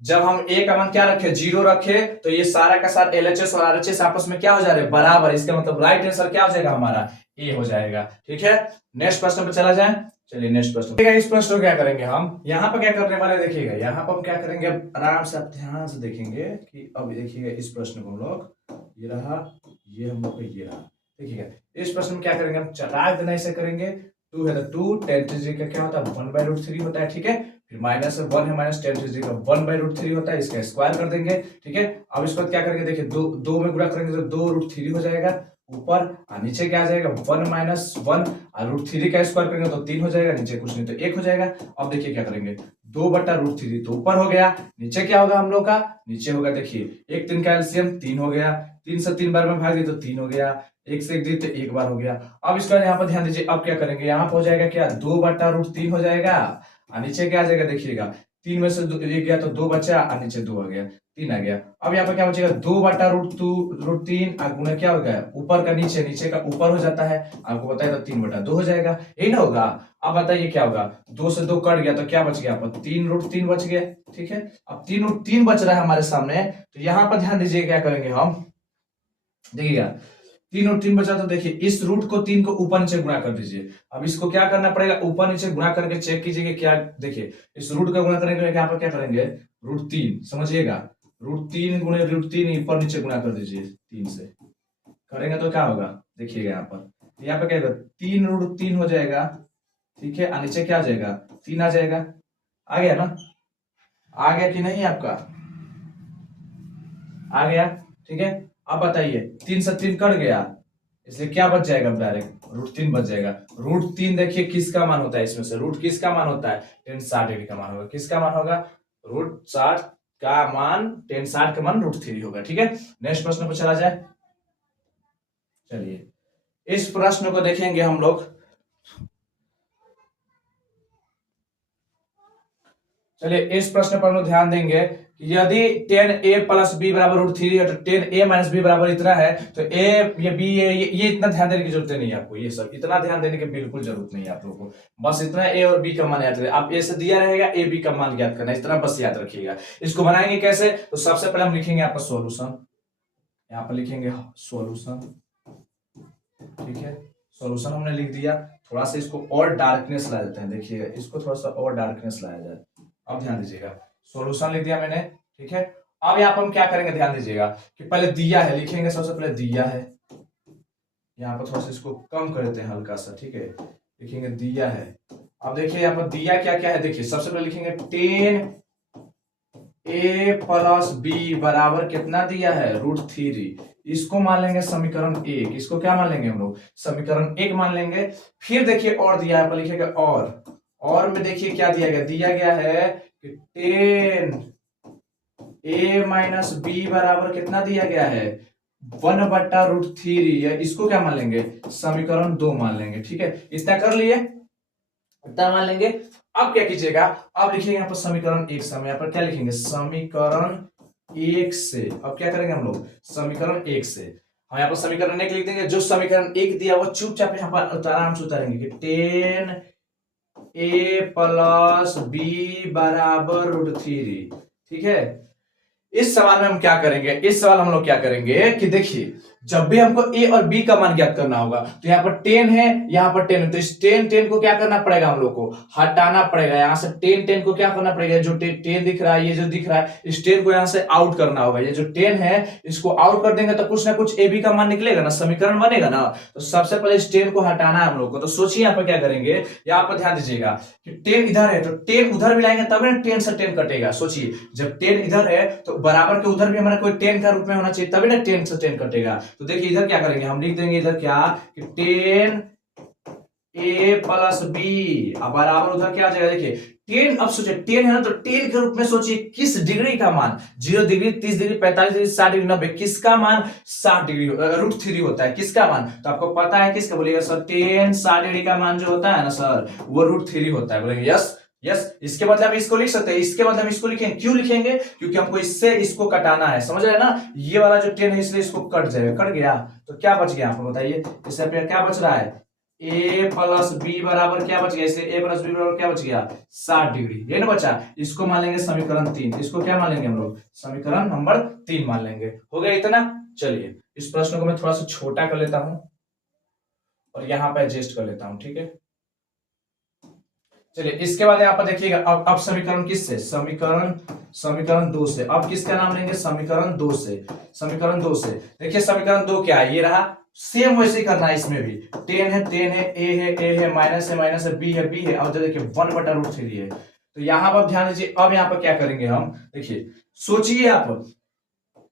जब हम ए का मान क्या रखे 0 रखे तो ये सारा का सारा एलएचएस और आरएचएस आपस में क्या हो जा रहे हैं बराबर, इसका मतलब राइट आंसर क्या हो जाएगा हमारा ए हो जाएगा, ठीक है। नेक्स्ट प्रश्न पे चला जाए, चलिए नेक्स्ट प्रश्न, इस प्रश्न को क्या करेंगे हम यहाँ पर क्या करने वाले देखिएगा, यहाँ पर हम क्या करेंगे आराम से आप ध्यान से देखेंगे कि अब देखिएगा इस प्रश्न को हम लोग ये रहा, ये हम लोग ये रहा, देखिएगा इस प्रश्न में क्या करेंगे हम चला देना ऐसे करेंगे, 2 है तो 2 10 का क्या होता है 1/√3 होता है, ठीक है। फिर माइनस 1 है, माइनस टेन टू का 1/√3 होता है, इसका स्क्वायर कर देंगे। ठीक है, अब इसको क्या करेंगे, देखिए दो में गुणा करेंगे तो 2√3 हो जाएगा ऊपर, और नीचे क्या आ जाएगा 1 माइनस 1, और √3 का स्क्वायर करेंगे तो 3 हो जाएगा, नीचे कुछ नहीं तो 1 हो जाएगा। अब देखिए क्या करेंगे, 2/√3 तो ऊपर हो गया, नीचे क्या होगा हम लोग का, नीचे होगा देखिए 1 3 का एलसीएम 3 हो गया, 3 से 3 बार में भाग दिए तो 3 हो गया, 1 से 1 दिए तो 1 बार हो गया। अब इसका यहाँ पर ध्यान दीजिए, अब क्या करेंगे, यहाँ पर हो जाएगा क्या 2/√3 हो जाएगा, और नीचे क्या आ जाएगा देखिएगा, 3 में से 1 गया तो 2 बचा, और नीचे 2 आ गया, 3 आ गया। अब यहाँ पर क्या बचेगा 2/√3 और गुना क्या हो गया, ऊपर का नीचे, नीचे का ऊपर हो जाता है, आपको पता है तो 3/2 हो जाएगा, यही ना होगा। अब बताइए क्या होगा, 2 से 2 कट गया तो क्या बच गया, 3√3 बच गया। ठीक है, अब 3√3 बच रहा है हमारे सामने, तो यहाँ पर ध्यान दीजिए क्या करेंगे हम, देखिएगा 3 और 3 बचा, तो देखिए इस रूट को 3 को ऊपर नीचे गुणा कर दीजिए। अब इसको क्या करना पड़ेगा, ऊपर नीचे गुणा करके चेक कीजिए क्या, देखिए इस रूट का गुणा करेंगे यहाँ पर क्या करेंगे, √3 समझिएगा, √3 गुणे √3 ऊपर नीचे गुणा कर दीजिए 3 से, करेंगे तो क्या होगा देखिएगा यहाँ पर क्या होगा 3√3 हो जाएगा। ठीक है, और नीचे क्या आ जाएगा 3 आ जाएगा, आ गया ना, आ गया कि नहीं आपका, आ गया। ठीक है, अब बताइए 3 से 3 कट गया, इसलिए क्या बच जाएगा, डायरेक्ट √3 बच जाएगा। √3 देखिए किसका मान होता है, इसमें से रूट किसका मान होता है, tan 60° का मान होगा, किसका मान होगा, √60 का मान, tan 60 का मान √3 होगा। ठीक है, नेक्स्ट प्रश्न पर चला जाए। चलिए इस प्रश्न को देखेंगे हम लोग, चलिए इस प्रश्न पर हम लोग ध्यान देंगे, यदि tan a प्लस बी बराबर √3 है, तो tan a माइनस बी बराबर इतना है, तो a ये b ये इतना ध्यान देने की जरूरत नहीं है आपको, ये सब इतना ध्यान देने की बिल्कुल जरूरत नहीं है आप लोगों को, बस इतना a और b का मान याद रखेगा। आप a से दिया रहेगा, a b का मान याद करना, इतना बस याद रखिएगा। इसको बनाएंगे कैसे, तो सबसे पहले हम लिखेंगे यहाँ पर सॉल्यूशन, यहाँ पर लिखेंगे सॉल्यूशन। ठीक है, सॉल्यूशन हमने लिख दिया, थोड़ा सा इसको और डार्कनेस ला देते हैं, देखिए इसको थोड़ा सा और डार्कनेस लाया जाए। अब ध्यान दीजिएगा, सॉल्यूशन लिख दिया मैंने। ठीक है, अब यहाँ पर हम क्या करेंगे, ध्यान दीजिएगा कि पहले दिया है लिखेंगे, सबसे पहले दिया है, यहाँ पर थोड़ा सा इसको कम कर देते हैं हल्का सा। ठीक है, लिखेंगे दिया है। अब देखिए यहाँ पर दिया क्या क्या है, देखिए सबसे पहले लिखेंगे tan a प्लस बी बराबर कितना दिया है, √3, इसको मान लेंगे समीकरण 1, इसको क्या मान लेंगे हम लोग, समीकरण 1 मान लेंगे। फिर देखिए और दिया है, पर लिखेगा और में देखिए क्या दिया गया है कि tan a माइनस बी बराबर कितना दिया गया है, 1/√3 है, इसको क्या मान लेंगे, समीकरण 2 मान लेंगे। ठीक है, इतना कर लिए, इतना मान लेंगे। अब क्या कीजिएगा, अब लिखेंगे यहाँ पर समीकरण 1 से, यहाँ पर क्या लिखेंगे, समीकरण 1 से, अब क्या करेंगे हम लोग, समीकरण 1 से हम यहाँ पर समीकरण 1 लिख देंगे, जो समीकरण 1 दिया वो चुपचाप यहाँ पर आराम से उतारेंगे कि tan a प्लस बी बराबर √3। ठीक है, इस सवाल में हम क्या करेंगे, इस सवाल हम लोग क्या करेंगे कि देखिए जब भी हमको a और b का मान ज्ञात करना होगा, तो यहाँ पर 10 है, यहाँ पर 10 है, तो इस 10 को क्या करना पड़ेगा, हम लोग को हटाना पड़ेगा, यहाँ से 10 को क्या करना पड़ेगा, जो 10 दिख रहा है, ये जो दिख रहा है, इस 10 को यहाँ से आउट करना होगा, ये जो 10 है इसको आउट कर देंगे तो कुछ ना कुछ a b का मान निकलेगा ना, समीकरण बनेगा ना। तो सबसे पहले इस 10 को हटाना है हम लोग को, तो सोचिए यहाँ पर क्या करेंगे, यहाँ पर ध्यान दीजिएगा कि 10 इधर है तो 10 उधर मिलाएंगे तब ना 10 से 10 कटेगा। सोचिए जब 10 इधर है तो बराबर के उधर भी हमारा कोई 10 का रूप में होना चाहिए, तभी ना 10 से 10 कटेगा। तो देखिए इधर क्या करेंगे, हम लिख देंगे इधर क्या कि 10 a प्लस बी, अब बराबर उधर क्या आ जाएगा, देखिए 10, अब सोचिए 10 है ना, तो 10 के रूप में सोचिए किस डिग्री का मान, 0 डिग्री, 30 डिग्री, 45 डिग्री, 60 डिग्री, 90, किसका मान 60 डिग्री √3 होता है, किसका मान, तो आपको पता है किसका, बोलिएगा सर 10 60 डिग्री का मान जो होता है ना सर, वो √3 होता है, बोलेंगे यस यस। इसके मतलब इसको लिख सकते हैं, इसके मतलब इसको लिखेंगे, क्यों लिखेंगे, क्योंकि हमको इससे इसको कटाना है, समझ रहे हैं ना, ये वाला जो 10 है इसलिए इसको कट जाएगा, कट गया तो क्या बच गया आपको बताइए, इससे क्या बच रहा है, a प्लस बी बराबर क्या बच गया, इसलिए a प्लस बी बराबर क्या बच गया, 60 डिग्री, ये ना बचा, इसको मान लेंगे समीकरण 3, इसको क्या मान लेंगे हम लोग, समीकरण नंबर 3 मान लेंगे। हो गया इतना। चलिए इस प्रश्न को मैं थोड़ा सा छोटा कर लेता हूं और यहां पर एडजस्ट कर लेता हूं। ठीक है, चलिए इसके बाद यहाँ पर देखिएगा, अब समीकरण किससे, समीकरण 2 से, अब किसका नाम लेंगे, समीकरण 2 से, समीकरण 2 से देखिए समीकरण 2 क्या है, ये रहा, सेम वैसे ही करना है, इसमें भी 10 है a है माइनस है b है b है, और देखिए 1/√3 है, तो यहाँ पर ध्यान दीजिए, अब यहाँ पर क्या करेंगे हम, देखिए सोचिए आप,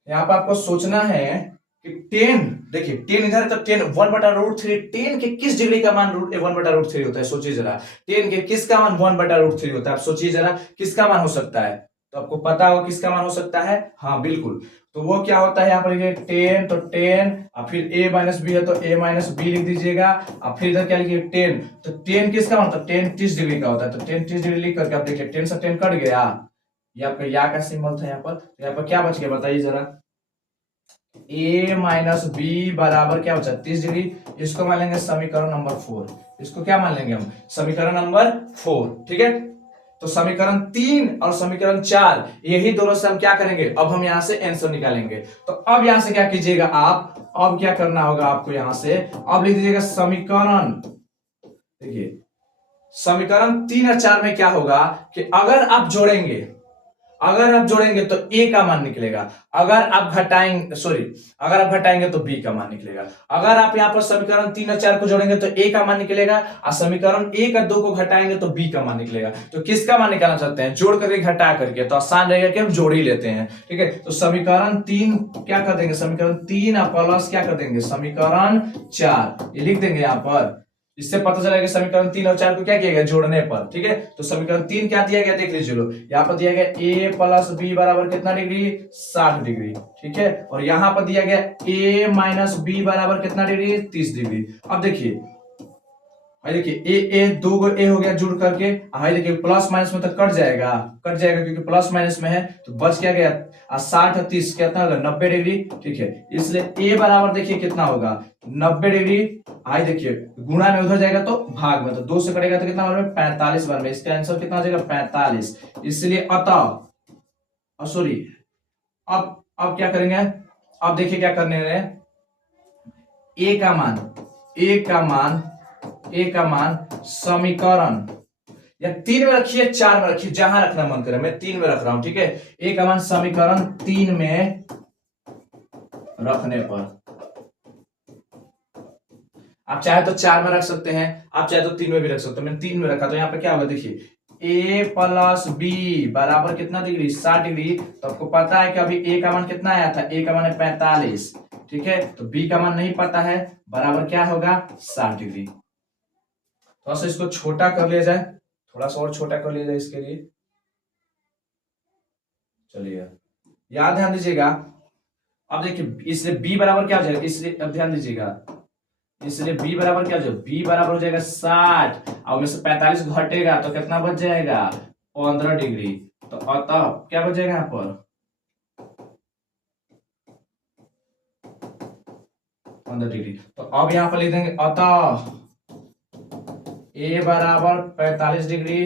यहाँ पर आपको सोचना है कि 10, देखिए 10 इधर है तो 10 1/√3, 10 के किस डिग्री का मान 1/√3 होता है, सोचिए जरा। 10 के किसका मान 1/√3 होता है, आप सोचिए जरा किसका मान हो सकता है। तो आपको पता होगा किसका मान हो सकता है, हाँ बिल्कुल। तो वो क्या होता है, यहाँ पर 10 तो 10, और फिर a माइनस बी है तो a माइनस बी लिख दीजिएगा, और फिर इधर क्या लिखिए 10, तो 10 किसका मान होता है, 10 30 डिग्री का होता है, तो 10 30 डिग्री लिख करके आप देखिए 10 से 10 कट गया, ये आपका या का सिंबल था यहाँ पर, तो यहाँ पर क्या बच गया बताइए जरा, a माइनस बी बराबर क्या बचा 30 डिग्री। इसको मान लेंगे समीकरण नंबर 4, इसको क्या मान लेंगे हम, समीकरण नंबर 4, ठीक है। तो समीकरण 3 और समीकरण 4 यही दोनों से हम क्या करेंगे, अब हम यहां से आंसर निकालेंगे। तो अब यहां से क्या कीजिएगा आप, अब क्या करना होगा आपको, यहां से अब लिख दीजिएगा समीकरण, देखिए समीकरण 3 और 4 में क्या होगा कि अगर आप जोड़ेंगे, अगर आप जोड़ेंगे तो a का मान निकलेगा, अगर आप घटाएंगे, सॉरी, अगर आप घटाएंगे तो b का मान निकलेगा। अगर आप यहाँ पर समीकरण 3 और 4 को जोड़ेंगे तो a का मान निकलेगा, और समीकरण 1 और 2 को घटाएंगे तो b का मान निकलेगा। तो किसका मान निकालना चाहते हैं, जोड़ करके घटा करके, तो आसान रहेगा कि हम जोड़ ही लेते हैं, ठीक है। तो समीकरण 3 क्या कर देंगे, समीकरण 3 और प्लस क्या कर देंगे समीकरण 4, ये लिख देंगे यहाँ पर। इससे पता चलेगा कि समीकरण 3 और 4 को क्या किया गया, जोड़ने पर, ठीक है। तो समीकरण 3 क्या दिया गया देख लीजिए लो, यहाँ पर दिया गया a प्लस बी बराबर कितना डिग्री 60 डिग्री, ठीक है। और यहाँ पर दिया गया a माइनस बी बराबर कितना डिग्री 30 डिग्री। अब देखिए, भाई देखिए ए दो गो ए हो गया जुड़ करके, भाई देखिए प्लस माइनस में तो कट जाएगा, कट जाएगा क्योंकि प्लस माइनस में है, तो बच क्या गया 60 और 30 कितना होगा 90 डिग्री, ठीक है। इसलिए ए बराबर देखिए कितना होगा 90 डिग्री, आई देखिए गुणा में उधर जाएगा तो भाग में, तो 2 से कटेगा तो कितना बार में 45 बार में, इसका आंसर कितना हो जाएगा 45। इसलिए अतः सॉरी, अब क्या करेंगे, अब देखिए क्या करने हैं, ए का मान, ए का मान, ए का मान समीकरण, या 3 में रखिए 4 में रखिए, जहां रखना मन करे, मैं 3 में रख रहा हूं, ठीक है। ए का मान समीकरण 3 में रखने पर, आप चाहे तो 4 में रख सकते हैं, आप चाहे तो 3 में भी रख सकते हैं, मैंने 3 में रखा, तो यहाँ पे क्या होगा देखिए a प्लस बी बराबर कितना डिग्री 60 डिग्री। तो आपको पता है कि अभी a का मान कितना आया था, a का मान है 45, ठीक है। तो b का मान नहीं पता है, बराबर क्या होगा 60 डिग्री। थोड़ा सा इसको छोटा कर लिया जाए, थोड़ा सा और छोटा कर लिया जाए इसके लिए, चलिए याद ध्यान दीजिएगा। अब देखिए इसलिए b बराबर क्या हो जाएगा, इसलिए अब ध्यान दीजिएगा, इसलिए b बराबर क्या हो जाएगा, b बराबर हो जाएगा 60, और में से 45 घटेगा तो कितना बच जाएगा 15 डिग्री। तो अतः क्या बच जाएगा यहाँ पर 15 डिग्री। तो अब यहाँ पर लिख देंगे अतः a बराबर 45 डिग्री,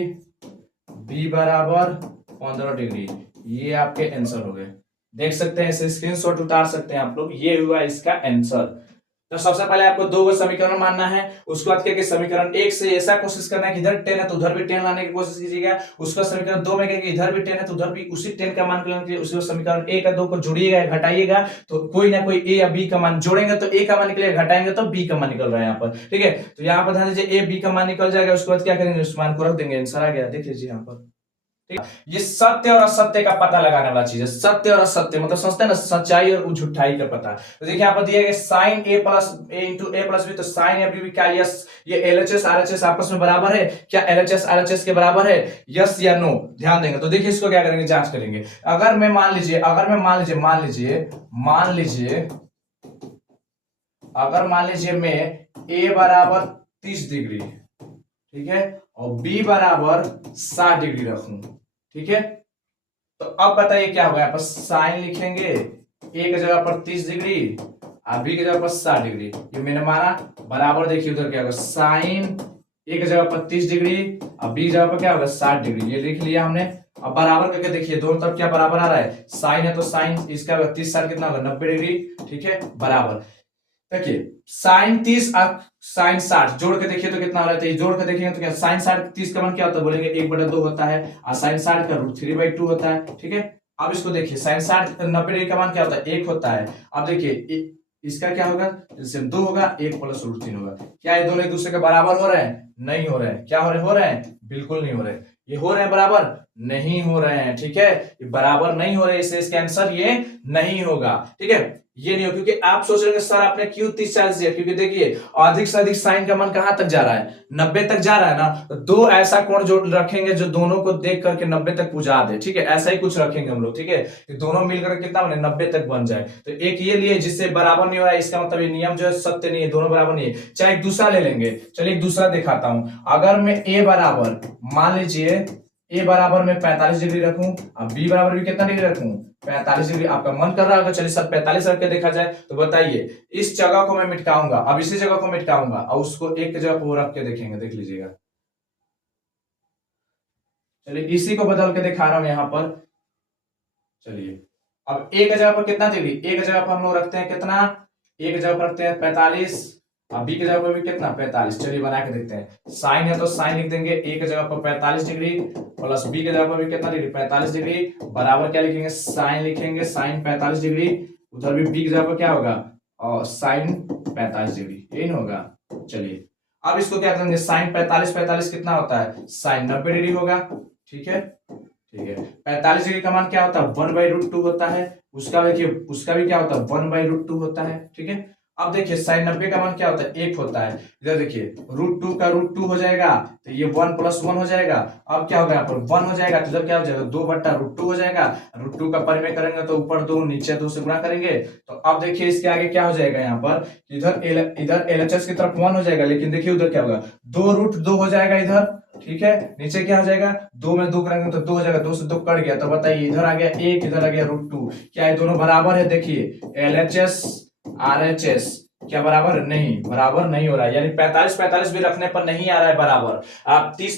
b बराबर 15 डिग्री, ये आपके आंसर हो गए। देख सकते हैं, इसे स्क्रीनशॉट उतार सकते हैं आप लोग, ये हुआ इसका आंसर। तो सबसे पहले आपको 2 समीकरण मानना है, उसके बाद क्या समीकरण 1 से ऐसा कोशिश करना है कि इधर 10 है तो उधर भी 10 लाने की कोशिश कीजिएगा। उसका समीकरण 2 में क्या कि इधर भी 10 है तो उधर भी उसी 10 का मान लेने के लिए उसी समीकरण 1 और 2 को जोड़िएगा, घटाइएगा, तो कोई ना कोई a या b का मान जोड़ेंगे तो a का मान निकलेगा, घटाएंगे तो b का मान निकल रहा है यहाँ पर, ठीक है। तो यहाँ पर ध्यान दीजिए a b का मान निकल जाएगा, उसके बाद क्या करेंगे उस मान को रख देंगे, आंसर आ गया, देख लीजिए यहाँ पर। ये सत्य और असत्य का पता लगाने वाला चीज है, सत्य और असत्य मतलब समझते हैं ना, सच्चाई और झूठाई का पता। तो देखिए यहाँ पर दिया गया साइन ए प्लस ए इंटू ए प्लस बी, तो साइन ए बी क्या यस, ये एलएचएस आरएचएस आपस में बराबर है क्या, एलएचएस आरएचएस के बराबर है, यस या नो, ध्यान देंगे। तो देखिए इसको क्या करेंगे, जांच करेंगे। अगर मैं मान लीजिए, अगर मान लीजिए मैं ए बराबर 30 डिग्री, ठीक है, और बी बराबर 60 डिग्री रखूं, ठीक है। तो अब बताइए क्या होगा, यहाँ पर साइन लिखेंगे, ए की जगह पर 30 डिग्री और बी की जगह पर 60 डिग्री, ये मैंने माना, बराबर देखिए उधर क्या होगा, साइन ए की जगह पर 30 डिग्री और बी की जगह पर क्या होगा 60 डिग्री, ये लिख लिया हमने। अब बराबर करके देखिए दोनों तरफ क्या बराबर आ रहा है, साइन है तो साइन इसका 30 60 कितना होगा 90 डिग्री, ठीक है, बराबर। देखिए साइन 30 और साइन 60 जोड़ के देखिए तो कितना हो रहा है, जोड़ के देखेंगे तो क्या साइन 60 30 का मान क्या होता है, बोलेंगे 1/2 होता है, और साइन 60 का √3/2 होता है, ठीक है। अब इसको देखिए साइन 60 90 डिग्री का मान क्या होता है 1 होता है। अब देखिए इसका क्या होगा, एलसीएम 2 होगा, 1 प्लस √3 होगा। क्या ये दोनों एक दूसरे के बराबर हो रहे हैं, नहीं हो रहे हैं, क्या हो रहे हैं, बिल्कुल नहीं हो रहे। ये हो रहे हैं बराबर? नहीं हो रहे हैं, ठीक है, ये बराबर नहीं हो रहे, इससे इसका आंसर ये नहीं होगा, ठीक है, ये नहीं हो, क्योंकि आप सोच रहे हैं सर आपने क्यों 30 40 दिया, क्योंकि देखिए अधिक से अधिक साइन का मान कहां तक जा रहा है, 90 तक जा रहा है ना, तो दो ऐसा कोण जो रखेंगे जो दोनों को देख करके 90 तक पुजा दे, ठीक है, ऐसा ही कुछ रखेंगे हम लोग, ठीक है, कि दोनों मिलकर कितना बने 90 तक बन जाए। तो एक ये लिए जिससे बराबर नहीं हो रहा है, इसका मतलब ये नियम जो है सत्य नहीं है, दोनों बराबर नहीं है। चाहे एक दूसरा ले लेंगे, चलिए एक दूसरा दिखाता हूं। अगर मैं ए बराबर, मान लीजिए ए बराबर में 45 डिग्री रखूं, अब बी बराबर भी कितना डिग्री रखूं, 45 डिग्री। आपका मन कर रहा होगा चलिए सर 45 रख के देखा जाए, तो बताइए इस जगह को मैं मिटाऊंगा, अब इसी जगह को मिटाऊंगा और उसको एक जगह पर रख के देखेंगे, देख लीजिएगा। चलिए इसी को बदल के दिखा रहा हूं यहां पर। चलिए अब एक जगह पर कितना डिग्री, एक जगह पर हम लोग रखते हैं कितना, एक जगह पर रखते हैं 45, अब बी की जगह पर भी कितना 45। चलिए बना के देखते हैं, साइन है तो साइन लिख देंगे, एक जगह पर 45 डिग्री प्लस बी की जगह पर भी कितना डिग्री 45 डिग्री, बराबर क्या लिखेंगे साइन लिखेंगे, साइन 45 डिग्री, उधर भी बी की जगह पर क्या होगा और साइन 45 डिग्री, यही ना होगा। चलिए अब इसको क्या करेंगे, साइन 45 45 कितना होता है, साइन 90 डिग्री होगा, ठीक है, ठीक है। 45 डिग्री का मान क्या होता है 1/√2 होता है, उसका देखिए उसका भी क्या होता है 1/√2 होता है, ठीक है। अब देखिए साइन 90 का मान क्या होता है 1 होता है, इधर देखिए √2 का √2 हो जाएगा, तो ये 1 + 1 हो जाएगा। अब क्या होगा यहाँ पर 1 हो जाएगा, तो इधर क्या हो जाएगा 2/√2 हो जाएगा, √2 का परिमेय करेंगे तो ऊपर 2 नीचे 2 से गुणा करेंगे, तो अब देखिए इसके आगे क्या हो जाएगा यहाँ पर, इधर LHS की तरफ 1 हो जाएगा, लेकिन देखिए उधर क्या होगा 2√2 हो जाएगा इधर, ठीक है, नीचे क्या हो जाएगा 2 में 2 करेंगे तो 2 हो जाएगा, 2 से 2 कट गया, तो बताइए इधर आ गया 1 इधर आ गया √2, क्या ये दोनों बराबर है, देखिए LHS RHS क्या बराबर नहीं, बराबर नहीं हो रहा है, यानी 45 45 भी रखने पर नहीं आ रहा है बराबर, आप 30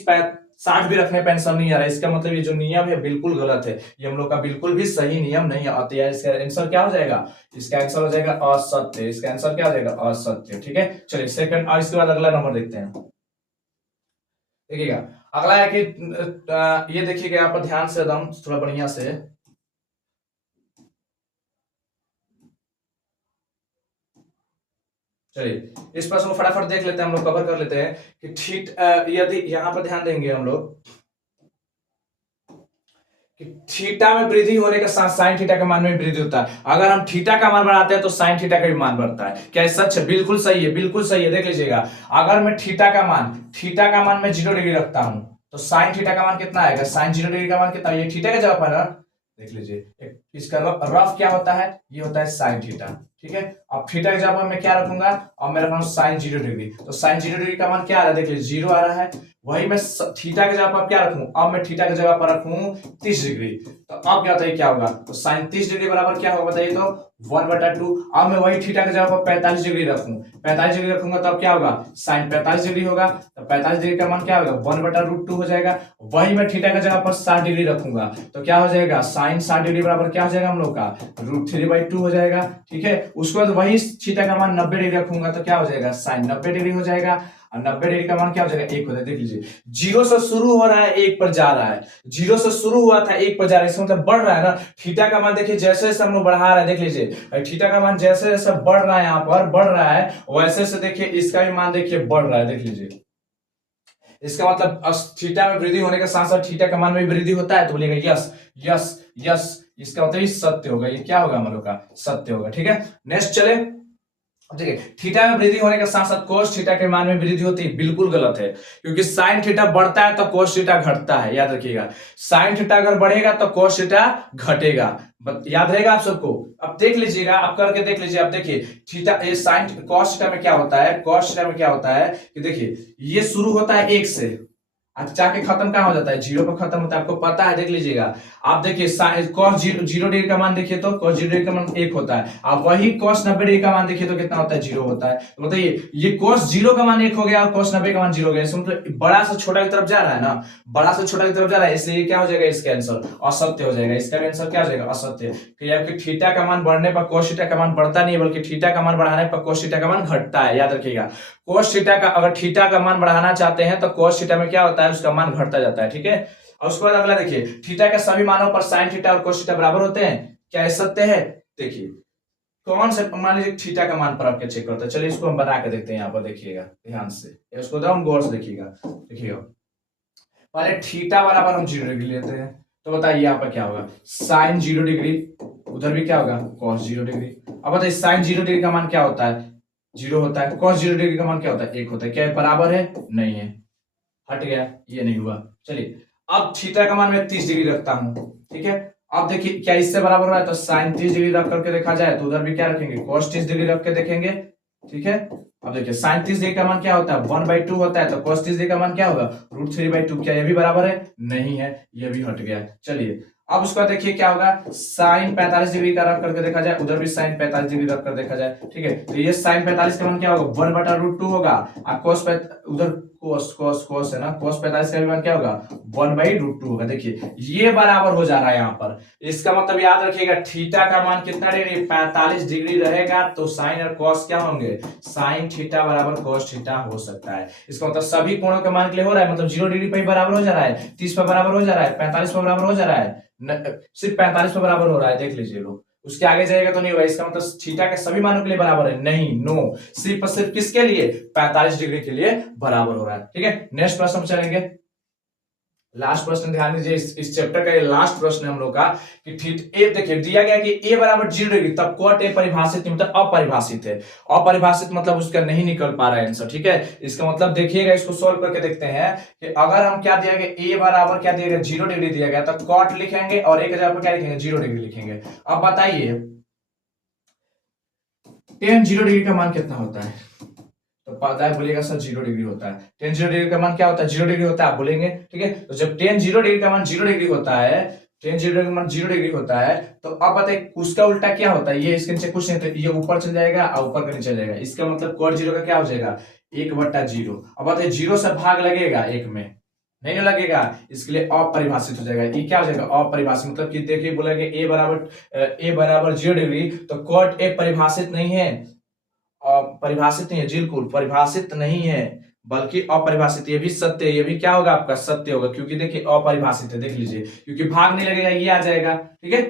60 भी रखने पर आंसर नहीं आ रहा है, इसका मतलब ये जो नियम है बिल्कुल गलत है, ये हम लोग का बिल्कुल भी सही नियम नहीं है, तो इसका आंसर क्या हो जाएगा, इसका आंसर हो जाएगा असत्य, इसका आंसर क्या हो जाएगा असत्य, ठीक है। चलिए सेकंड, और इसके बाद अगला नंबर देखते हैं, देखिएगा अगला है कि ये देखिएगा यहाँ पर ध्यान से एकदम थोड़ा बढ़िया से, चलिए इस प्रश्न को फटाफट देख लेते हैं, हम लोग कवर कर लेते हैं कि ठीक यदि यहाँ पर ध्यान देंगे हम लोग कि थीटा में वृद्धि होने के साथ साइन थीटा के मान में वृद्धि होता है, अगर हम थीटा का मान बढ़ाते हैं तो साइन थीटा का भी मान बढ़ता है, क्या ये सच है, बिल्कुल सही है, बिल्कुल सही है, देख लीजिएगा अगर मैं थीटा का मान मैं 0 डिग्री रखता हूं तो साइन थीटा का मान कितना आएगा, साइन 0 डिग्री का मान कितना, ये थीटा का जवाब है ना, देख लीजिए इसका रफ क्या होता है, ये होता है साइन थीटा, ठीक है। अब थीटा के जगह मैं क्या रखूंगा, अब मैं रख रहा हूँ साइन 0 डिग्री, तो साइन 0 डिग्री का मान क्या आ रहा है, देख लीजिए 0 आ रहा है, वही मैं थीटा के जगह पर क्या रखूं, अब मैं थीटा की जगह पर रखूं 30 डिग्री, तो अब क्या बताइए क्या होगा, तो साइन 30 डिग्री बराबर क्या होगा बताइए तो 1/2। अब मैं वही थीटा की जगह पर 45 डिग्री रखूं, 45 डिग्री रखूंगा तब क्या होगा साइन 45 डिग्री होगा, तो 45 डिग्री का मान क्या होगा 1/√2 हो जाएगा, वही मैं थीटा की जगह पर 60 डिग्री रखूंगा तो क्या हो जाएगा साइन 60 डिग्री बराबर क्या हो जाएगा हम लोग का √3/2 हो जाएगा, ठीक है। उसके बाद वही थीटा का मान 90 डिग्री रखूंगा तो क्या हो जाएगा साइन 90 डिग्री हो जाएगा, और 90 डिग्री का मान क्या हो जाएगा 1 हो जाएगा, देख लीजिए 0 से शुरू हो रहा है 1 पर जा रहा है, 0 से शुरू हुआ था 1 पर जा रहा है, इसका मतलब बढ़ रहा है ना, थीटा का मान देखिए जैसे जैसे हम लोग बढ़ा रहे हैं, देख लीजिए थीटा का मान जैसे जैसे बढ़ रहा है यहाँ पर बढ़ रहा है, वैसे से देखिए इसका भी मान देखिए बढ़ रहा है, देख लीजिए इसका मतलब थीटा में वृद्धि होने के साथ साथ थीटा का मान में वृद्धि होता है, तो बोलिएगा यस यस यस, इसका मतलब ये सत्य होगा, ये क्या होगा हम लोग का सत्य होगा, ठीक है। नेक्स्ट चले, अब देखिए थीटा में वृद्धि होने के साथ साथ कोस थीटा के मान में वृद्धि होती है, बिल्कुल गलत है, क्योंकि साइन थीटा बढ़ता है तो कोस थीटा घटता है, याद रखिएगा साइन थीटा अगर बढ़ेगा तो कोस थीटा घटेगा, याद रहेगा आप सबको। अब देख लीजिएगा, आप करके देख लीजिए, अब देखिए थीटा ये साइन कोस थीटा में क्या होता है, कोस थीटा में क्या होता है कि देखिए ये शुरू होता है 1 से, आज जाके खत्म कहां हो जाता है 0 पर खत्म होता है, आपको पता है, देख लीजिएगा आप देखिए cos 0 डिग्री का मान देखिए तो cos 0 डिग्री का मान 1 होता है, आप वही cos 90 डिग्री का मान देखिए तो कितना होता है 0 होता है, तो बताइए ये cos 0 का मान 1 हो गया और cos 90 का मान 0 हो गया, इसमें मतलब बड़ा से छोटा की तरफ जा रहा है ना, बड़ा से छोटा की तरफ जा रहा है, इसलिए क्या हो जाएगा इसका आंसर असत्य हो जाएगा, इसका आंसर क्या हो जाएगा असत्य, क्योंकि थीटा का मान बढ़ने पर cos थीटा का मान बढ़ता नहीं है, बल्कि थीटा का मान बढ़ाने पर cos थीटा का मान घटता है, याद रखिएगा cos थीटा का अगर थीटा का मान बढ़ाना चाहते हैं तो cos थीटा में क्या होता है उसका मान घटता जाता है, ठीक है। और उसके बाद अगला देखिए थीटा के सभी मानों पर साइन थीटा और cos थीटा बराबर होते हैं, क्या ये सत्य है, देखिए कौन से मान लीजिए थीटा का मान पर आपके चेक करते हैं, चलिए इसको हम बना के देखते हैं, यहाँ पर देखिएगा ध्यान से, इसको एकदम गौर से देखिएगा, देखिएगा पहले थीटा बराबर हम 0 डिग्री लेते हैं, तो बताइए यहाँ पर क्या होगा, साइन 0 डिग्री, उधर भी क्या होगा कॉस 0 डिग्री। अब बताइए साइन 0 डिग्री का मान क्या होता है, 0 होता है, कॉस 0 डिग्री का मान क्या होता है, 1 होता है। क्या ये बराबर है, नहीं है, हट गया, ये नहीं हुआ। चलिए अब थीटा का मान मैं 30 डिग्री रखता हूं, ठीक है। अब देखिए क्या इससे बराबर हो रहा है, तो साइन 30 डिग्री रख करके देखा जाए तो उधर भी क्या रखेंगे, कॉस 30 डिग्री रख के देखेंगे, ठीक है। अब देखिए साइन 30 डिग्री का मान क्या होता है, 1/2 होता है, तो cos 30 डिग्री का मान क्या होगा, √3/2। क्या ये भी बराबर है, नहीं है, ये भी हट गया। चलिए अब उसका देखिए क्या होगा, साइन 45 डिग्री का रख करके देखा जाए, उधर भी साइन 45 डिग्री रख कर देखा जाए, ठीक है। तो ये साइन 45 का मान क्या होगा, 1/√2 होगा, और उधर कोस कोस कोस है ना, कोस 45 का भी मान क्या होगा, 1/√2 होगा। देखिए ये बराबर हो जा रहा है यहाँ पर। इसका मतलब याद रखिएगा, थीटा का मान कितना डिग्री, 45 डिग्री रहेगा, तो साइन और कॉस क्या होंगे, साइन थीटा बराबर कॉस थीटा हो सकता है। इसका मतलब सभी कोणों के मान के लिए हो रहा है, मतलब 0 डिग्री पे बराबर हो जा रहा है, 30 पे बराबर हो जा रहा है, 45 पे बराबर हो जा रहा है, सिर्फ 45 पे बराबर हो रहा है, देख लीजिए लोग। उसके आगे जाएगा तो नहीं होगा। इसका मतलब थीटा के सभी मानों के लिए बराबर है, नहीं, नो, सिर्फ और सिर्फ किसके लिए, 45 डिग्री के लिए बराबर हो रहा है, ठीक है। नेक्स्ट प्रश्न चलेंगे, लास्ट प्रश्न ध्यान दीजिए, इस चैप्टर का ये लास्ट प्रश्न है हम लोग का, कि ठीक ए देखिए दिया गया कि ए बराबर 0 डिग्री, तब कॉट ए परिभाषित नहीं, मतलब अपरिभाषित है। अपरिभाषित मतलब उसका नहीं निकल पा रहा है आंसर, ठीक है। इसका मतलब देखिएगा, इसको सोल्व करके देखते हैं कि अगर हम क्या दिया गया, ए बराबर क्या दिया गया, 0 डिग्री दिया गया, तो कॉट लिखेंगे और एक जगह पर क्या लिखेंगे, 0 डिग्री लिखेंगे। अब बताइए टेन 0 डिग्री का मान कितना होता है, तो पता है बोलिएगा सर 0 डिग्री होता है। टेन 0 डिग्री का मान क्या होता है, 0 डिग्री होता है, आप बोलेंगे, ठीक है। तो जब टेन 0 डिग्री का मान 0 डिग्री होता है, टेन 0 का मान 0 डिग्री होता है, तो अब बताइए उसका उल्टा क्या होता है, ये इसके नीचे कुछ नहीं, तो ये ऊपर चल जाएगा और ऊपर का नीचे चल जाएगा। इसका मतलब कॉट 0 का क्या हो जाएगा, 1/0। अब बताइए 0 से भाग लगेगा 1 में, नहीं लगेगा, इसके लिए अपरिभाषित हो जाएगा। ये क्या हो जाएगा, अपरिभाषित, मतलब कि देखिए बोला कि ए बराबर 0 डिग्री, तो कॉट ए परिभाषित नहीं है, परिभाषित नहीं है, बिल्कुल परिभाषित नहीं है, बल्कि अपरिभाषित। ये भी सत्य है, ये भी क्या होगा आपका, सत्य होगा, क्योंकि देखिए अपरिभाषित है, देख लीजिए, क्योंकि भाग नहीं लगेगा, ये आ जाएगा, ठीक है।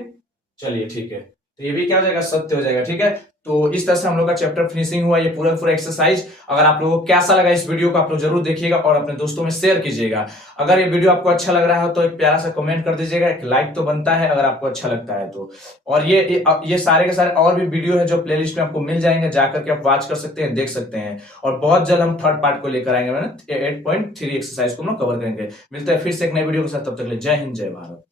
चलिए ठीक है, तो ये भी क्या हो जाएगा, सत्य हो जाएगा, ठीक है। तो इस तरह से हम लोग का चैप्टर फिनिशिंग हुआ, ये पूरा पूरा एक्सरसाइज। अगर आप लोगों को कैसा लगा इस वीडियो को, आप लोग जरूर देखिएगा और अपने दोस्तों में शेयर कीजिएगा। अगर ये वीडियो आपको अच्छा लग रहा है तो एक प्यारा सा कमेंट कर दीजिएगा, एक लाइक तो बनता है अगर आपको अच्छा लगता है तो। और ये सारे के सारे और भी वीडियो है जो प्लेलिस्ट में आपको मिल जाएंगे, जाकर के आप वॉच कर सकते हैं, देख सकते हैं। और बहुत जल्द हम थर्ड पार्ट को लेकर आएंगे, 8.3 एक्सरसाइज को हम लोग कवर करेंगे। मिलते हैं फिर से एक नई वीडियो के साथ, तब तक के लिए जय हिंद जय भारत।